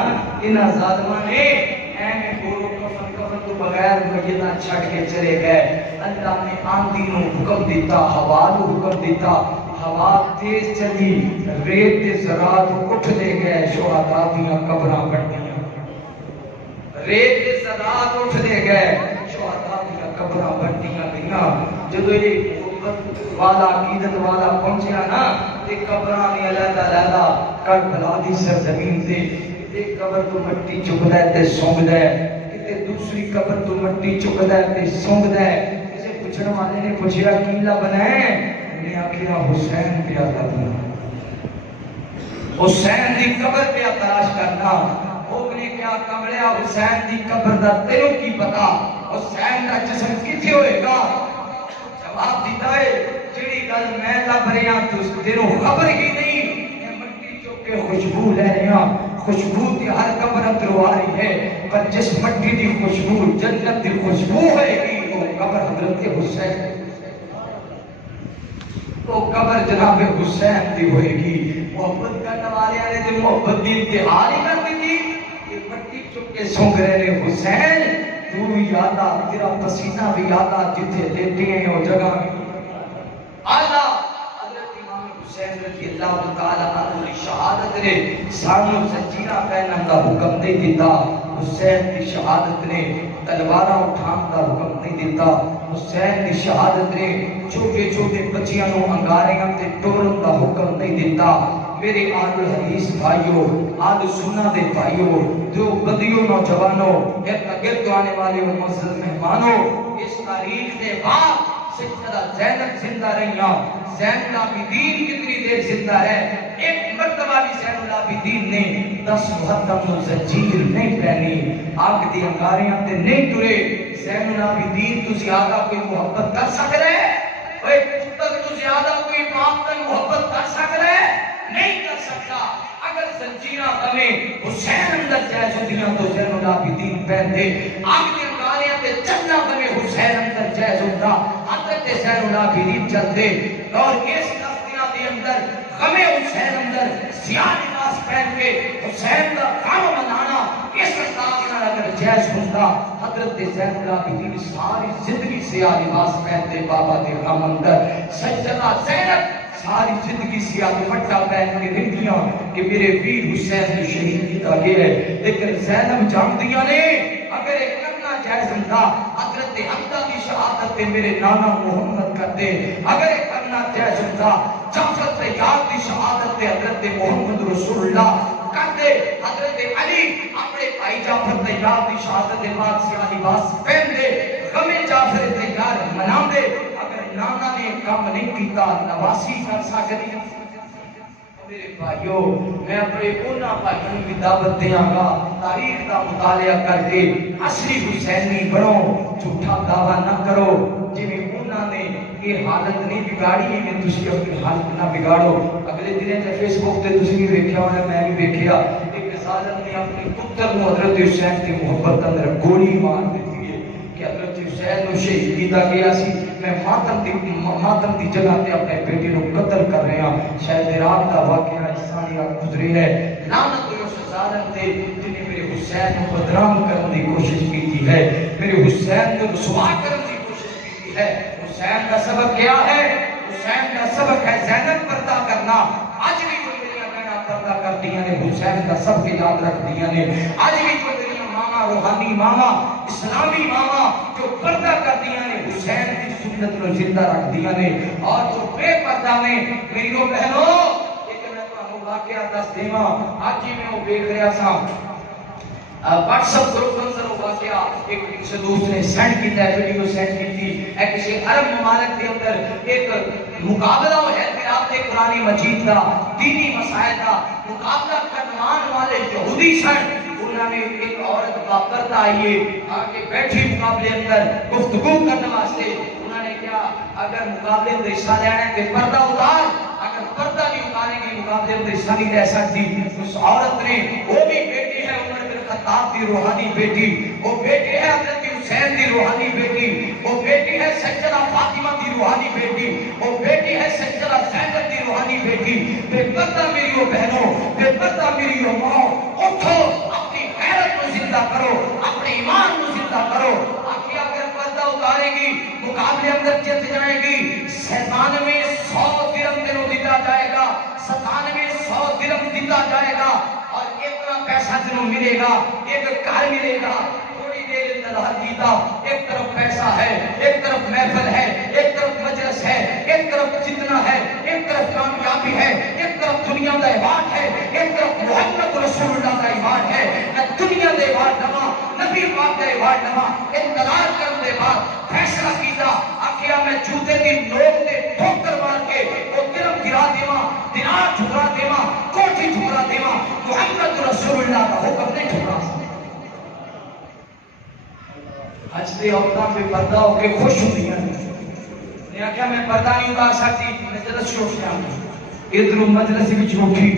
انہاں ظالماں نے اینے گورو کفن تو بغیر میتاں چھٹ کے چلے گئے اللہ نے آندھی نو حکم دیتا ہوا نو حکم دیتا ہوا تیز چلی ریت تے ذرات اٹھ لے گئے شہداء دیاں قبراں بنیاں ریت تے ذرات اٹھ لے گئے شہداء دیاں قبراں بنیاں گئیاں جدو یہ والا عقیدت والا پہنچیا نا تے قبراں نے علیحدہ کربلا دی سرزمین تے ایک قبر تو مٹی چکدا ہے تے سونگدا ہے تے دوسری قبر تو مٹی چکدا ہے تے سونگدا ہے کسے پوچھن والے نے پوچھیا کیلا بنائے نے آکھیا حسین پہ کرنا حسین دی قبر پہ تلاش کرنا وہ نے کیا کملیا حسین دی قبر دا تینوں کی پتا حسین دا جسم کتھے ہوئے گا جواب دیتا ہے جڑی گل میں لب رہا تو تینوں خبر ہی نہیں میں مٹی چوک کے خوشبو لے رہا خوشبو دی ہر قبر اندر واری ہے، پر جس مٹی دی خوشبو جنت دی خوشبو ہوئے گی وہ قبر حضرت حسین، وہ قبر جناب حسین دی ہوئے گی۔ محبت کرنے والے آنے دے محبت دی انتہا نہیں کر دی تھی، یہ مٹی چک کے سونگ رہے حسین تو بھی یادا، تیرا پسینہ بھی یادا، جتھے دیتے ہیں وہ جگہ بھی آلہ۔ حضرت امام حسین رضی اللہ تعالیٰ عنہ کی شہادت نے سانوں زنجیرہ پہنن کا حکم نہیں دیتا، حسین کی شہادت نے تلوارہ اٹھان کا حکم نہیں دیتا، حسین کی شہادت نے چھوٹے چھوٹے بچیاں نو انگاریاں تے ٹورن کا حکم نہیں دیتا۔ میرے آل حدیث بھائیوں، آل سنہ دے بھائیوں، جو بدیوں نوجوانوں، گرد آنے والے معزز مہمانوں، اس تاریخ کے بعد سیدہ زینب زندہ رہیاں۔ زین العابدین کتنی دیر زندہ ہے؟ ایک مرتبہ بھی زین العابدین نے 10 محتم و زنجیر نہیں پہنی، آگ دی انگاریاں تے نہیں ٹرے۔ زین العابدین تو زیادہ کوئی محبت کر سکتا ہے؟ اوے پتر تو زیادہ کوئی باپ تک محبت کر سکتا ہے؟ نہیں کر سکتا۔ اگر زنجیرہ ہمیں حسین اندر جائز ہوتیاں تو زین العابدین پہنتے، آگ دی انگاریاں تے چلنا ہمیں حسین اندر جائز ہوتا، حضرت زین العابدین چلتے۔ اور اس دفتیاں دے اندر ہمیں حسین اندر سیاہ لباس پہن کے حسین کا کام منانا اس انداز نہ اگر جائز ہوتا، حضرت زین العابدین ساری زندگی سیاہ لباس پہنتے بابا دے غم اندر۔ سیدہ زینب ساری زندگی سیاہ دوپٹہ پہن کے رہتیاں کہ میرے ویر حسین نے شہید کیتا گیا ہے، لیکن زینب جانتیاں نے اگر ایک کرنا جائز ہوتا حضرت حمزہ کی شہادت پہ میرے نانا محمد کرتے، اگر ایک کرنا جائز ہوتا جعفر طیار کی شہادت پہ حضرت محمد رسول اللہ کرتے، حضرت علی اپنے بھائی جعفر طیار کی شہادت کے بعد سیاہ لباس پہن دے، غم جعفر طیار منا دے۔ اگر نانا نے کام نہیں کیتا نواسی کر سکتی۔ میرے بھائیوں، میں اپنے اونا بھائیوں کی دعوت دیاں گا تاریخ کا مطالعہ کر کے اصلی حسینی بنو، جھوٹا دعویٰ نہ کرو۔ جی میں اونا نے یہ حالت نہیں بگاڑی ہے کہ تسی اپنی حالت نہ بگاڑو۔ اگلے دنیں جب فیس بک تے تسی بھی دیکھیا ہونا، میں بھی دیکھیا، ایک ظالم نے اپنی پتر کو حضرت حسین کی محبت اندر گولی مار دیتی ہے کہ حضرت حسین کو شہید کیتا گیا سی، میں ماتم دی جگہ تے اپنے بیٹے کو قتل کر رہے ہیں۔ شاید رات کا واقعہ انسانیہ گزری ہے۔ لعنت اس ظالم تے جن نے میرے حسین کو بدنام کرنے کی کوشش کی ہے، میرے حسین کو رسوا کرنے کی کوشش کی ہے۔ حسین کا سبق کیا ہے؟ حسین کا سبق ہے زینب پردہ کرنا۔ آج بھی جو میری بہناں پردہ کرتی ہیں نے حسین کا سبق یاد رکھ دیا نے۔ آج بھی جو میری ماما روحانی ماما اسلامی ماما جو پردہ کر دیا نے حسین کی سنت کو زندہ رکھ دیا نے۔ اور جو بے پردہ نے میری بہنوں، ایک میں تو واقعہ دس دیواں، آج ہی میں وہ دیکھ رہا تھا واٹس اپ گروپ اندر وہ واقعہ ایک سے دوست نے سینڈ کی تھی، ویڈیو سینڈ کی تھی۔ ایک کسی عرب ممالک کے اندر ایک مقابلہ ہے قرأت قرآن مجید کا، دینی مسائل کا مقابلہ کرنوان والے یہودی سن۔ انہوں نے ایک عورت پردہ آئیے آگے بیٹھی مقابلے اندر گفتگو کرنے واسطے۔ انہوں نے کیا اگر مقابلے میں حصہ لینا ہے تو پردہ اتار، اگر پردہ نہیں اتارے گی مقابلے میں حصہ نہیں لے سکتی۔ اس عورت نے، وہ بھی بیٹی ہے عمر بن خطاب دی روحانی بیٹی، وہ بیٹی ہے حضرت حسین دی روحانی بیٹی، وہ بیٹی ہے سیدہ فاطمہ دی روحانی بیٹی، وہ بیٹی ہے سیدہ زینب دی روحانی بیٹی۔ بے پردہ میری وہ بہنوں، بے پردہ میری وہ ماں، اٹھو اپنی غیرت کو زندہ کرو، اپنے ایمان کو زندہ کرو۔ آخری اگر پردہ اتارے گی مقابلے اندر جت جائے گی، 97,100 درہم تینوں دیتا جائے گا، 97,100 درہم دیتا جائے گا، اور اتنا پیسہ تینوں ملے گا، ایک گھر ملے گا۔ تھوڑی دیر انتظار کیتا، ایک طرف پیسہ ہے، ایک طرف محفل ہے، ایک طرف مجلس ہے، ایک طرف جتنا ہے، ایک طرف کامیابی ہے، ایک طرف دنیا کا ایوارڈ ہے، ایک طرف محمد رسول اللہ کا ایوارڈ ہے۔ نہ دنیا دے ایوارڈ نما، نبی پاک کا ایوارڈ نما۔ انتظار کرنے کے بعد فیصلہ کیتا، آخیا میں جوتے دی نوک تے ٹھوکر مار کے وہ درہم گرا دیواں، دینار ٹھکرا دیواں، کوٹھی ٹھکرا دیواں، محمد رسول اللہ کا حکم نہیں ٹھکرا سکتا۔ آج دے عورتاں پہ پردہ ہو کے خوش ہوئی ہیں۔ نے آخیا میں پردہ نہیں اتار سکتی، میں جلس چھوٹ جاؤں، ادھر مجلس بھی چھوٹی،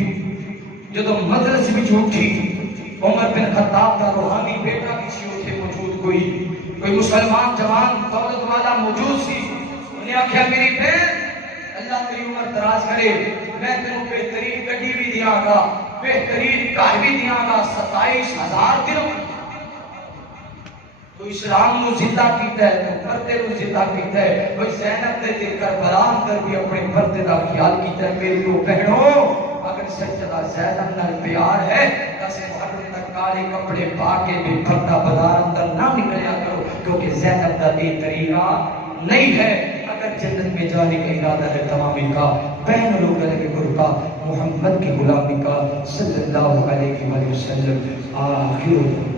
جدو مجلس میں اٹھی عمر بن خطاب کا روحانی بیٹا کسی اتنے موجود کوئی مسلمان جوان دولت والا موجود سی، انہیں آخیا میری بہن اللہ تیری عمر دراز کرے، میں تینوں بہترین گڈی بھی دیا گا، بہترین گھر بھی دیا گا، 27,000 درہم۔ تو اسلام نو زندہ کیتا ہے، تو پردے نو زندہ کیتا ہے، کوئی زینب دے تے کربلا اندر بھی اپنے پردے دا خیال کیتا ہے۔ میری دو بہنوں، اگر سچا زینب نال پیار ہے تو محرم تک کالے کپڑے پا کے بے پردہ بازار اندر نہ نکلیا کرو، کیونکہ زینب دا یہ طریقہ نہیں ہے۔ اگر جنت میں جانے کا ارادہ ہے تمامی کا، بہن لوگ علیہ کا، محمد کی غلامی کا، صلی اللہ علیہ وسلم۔ آخر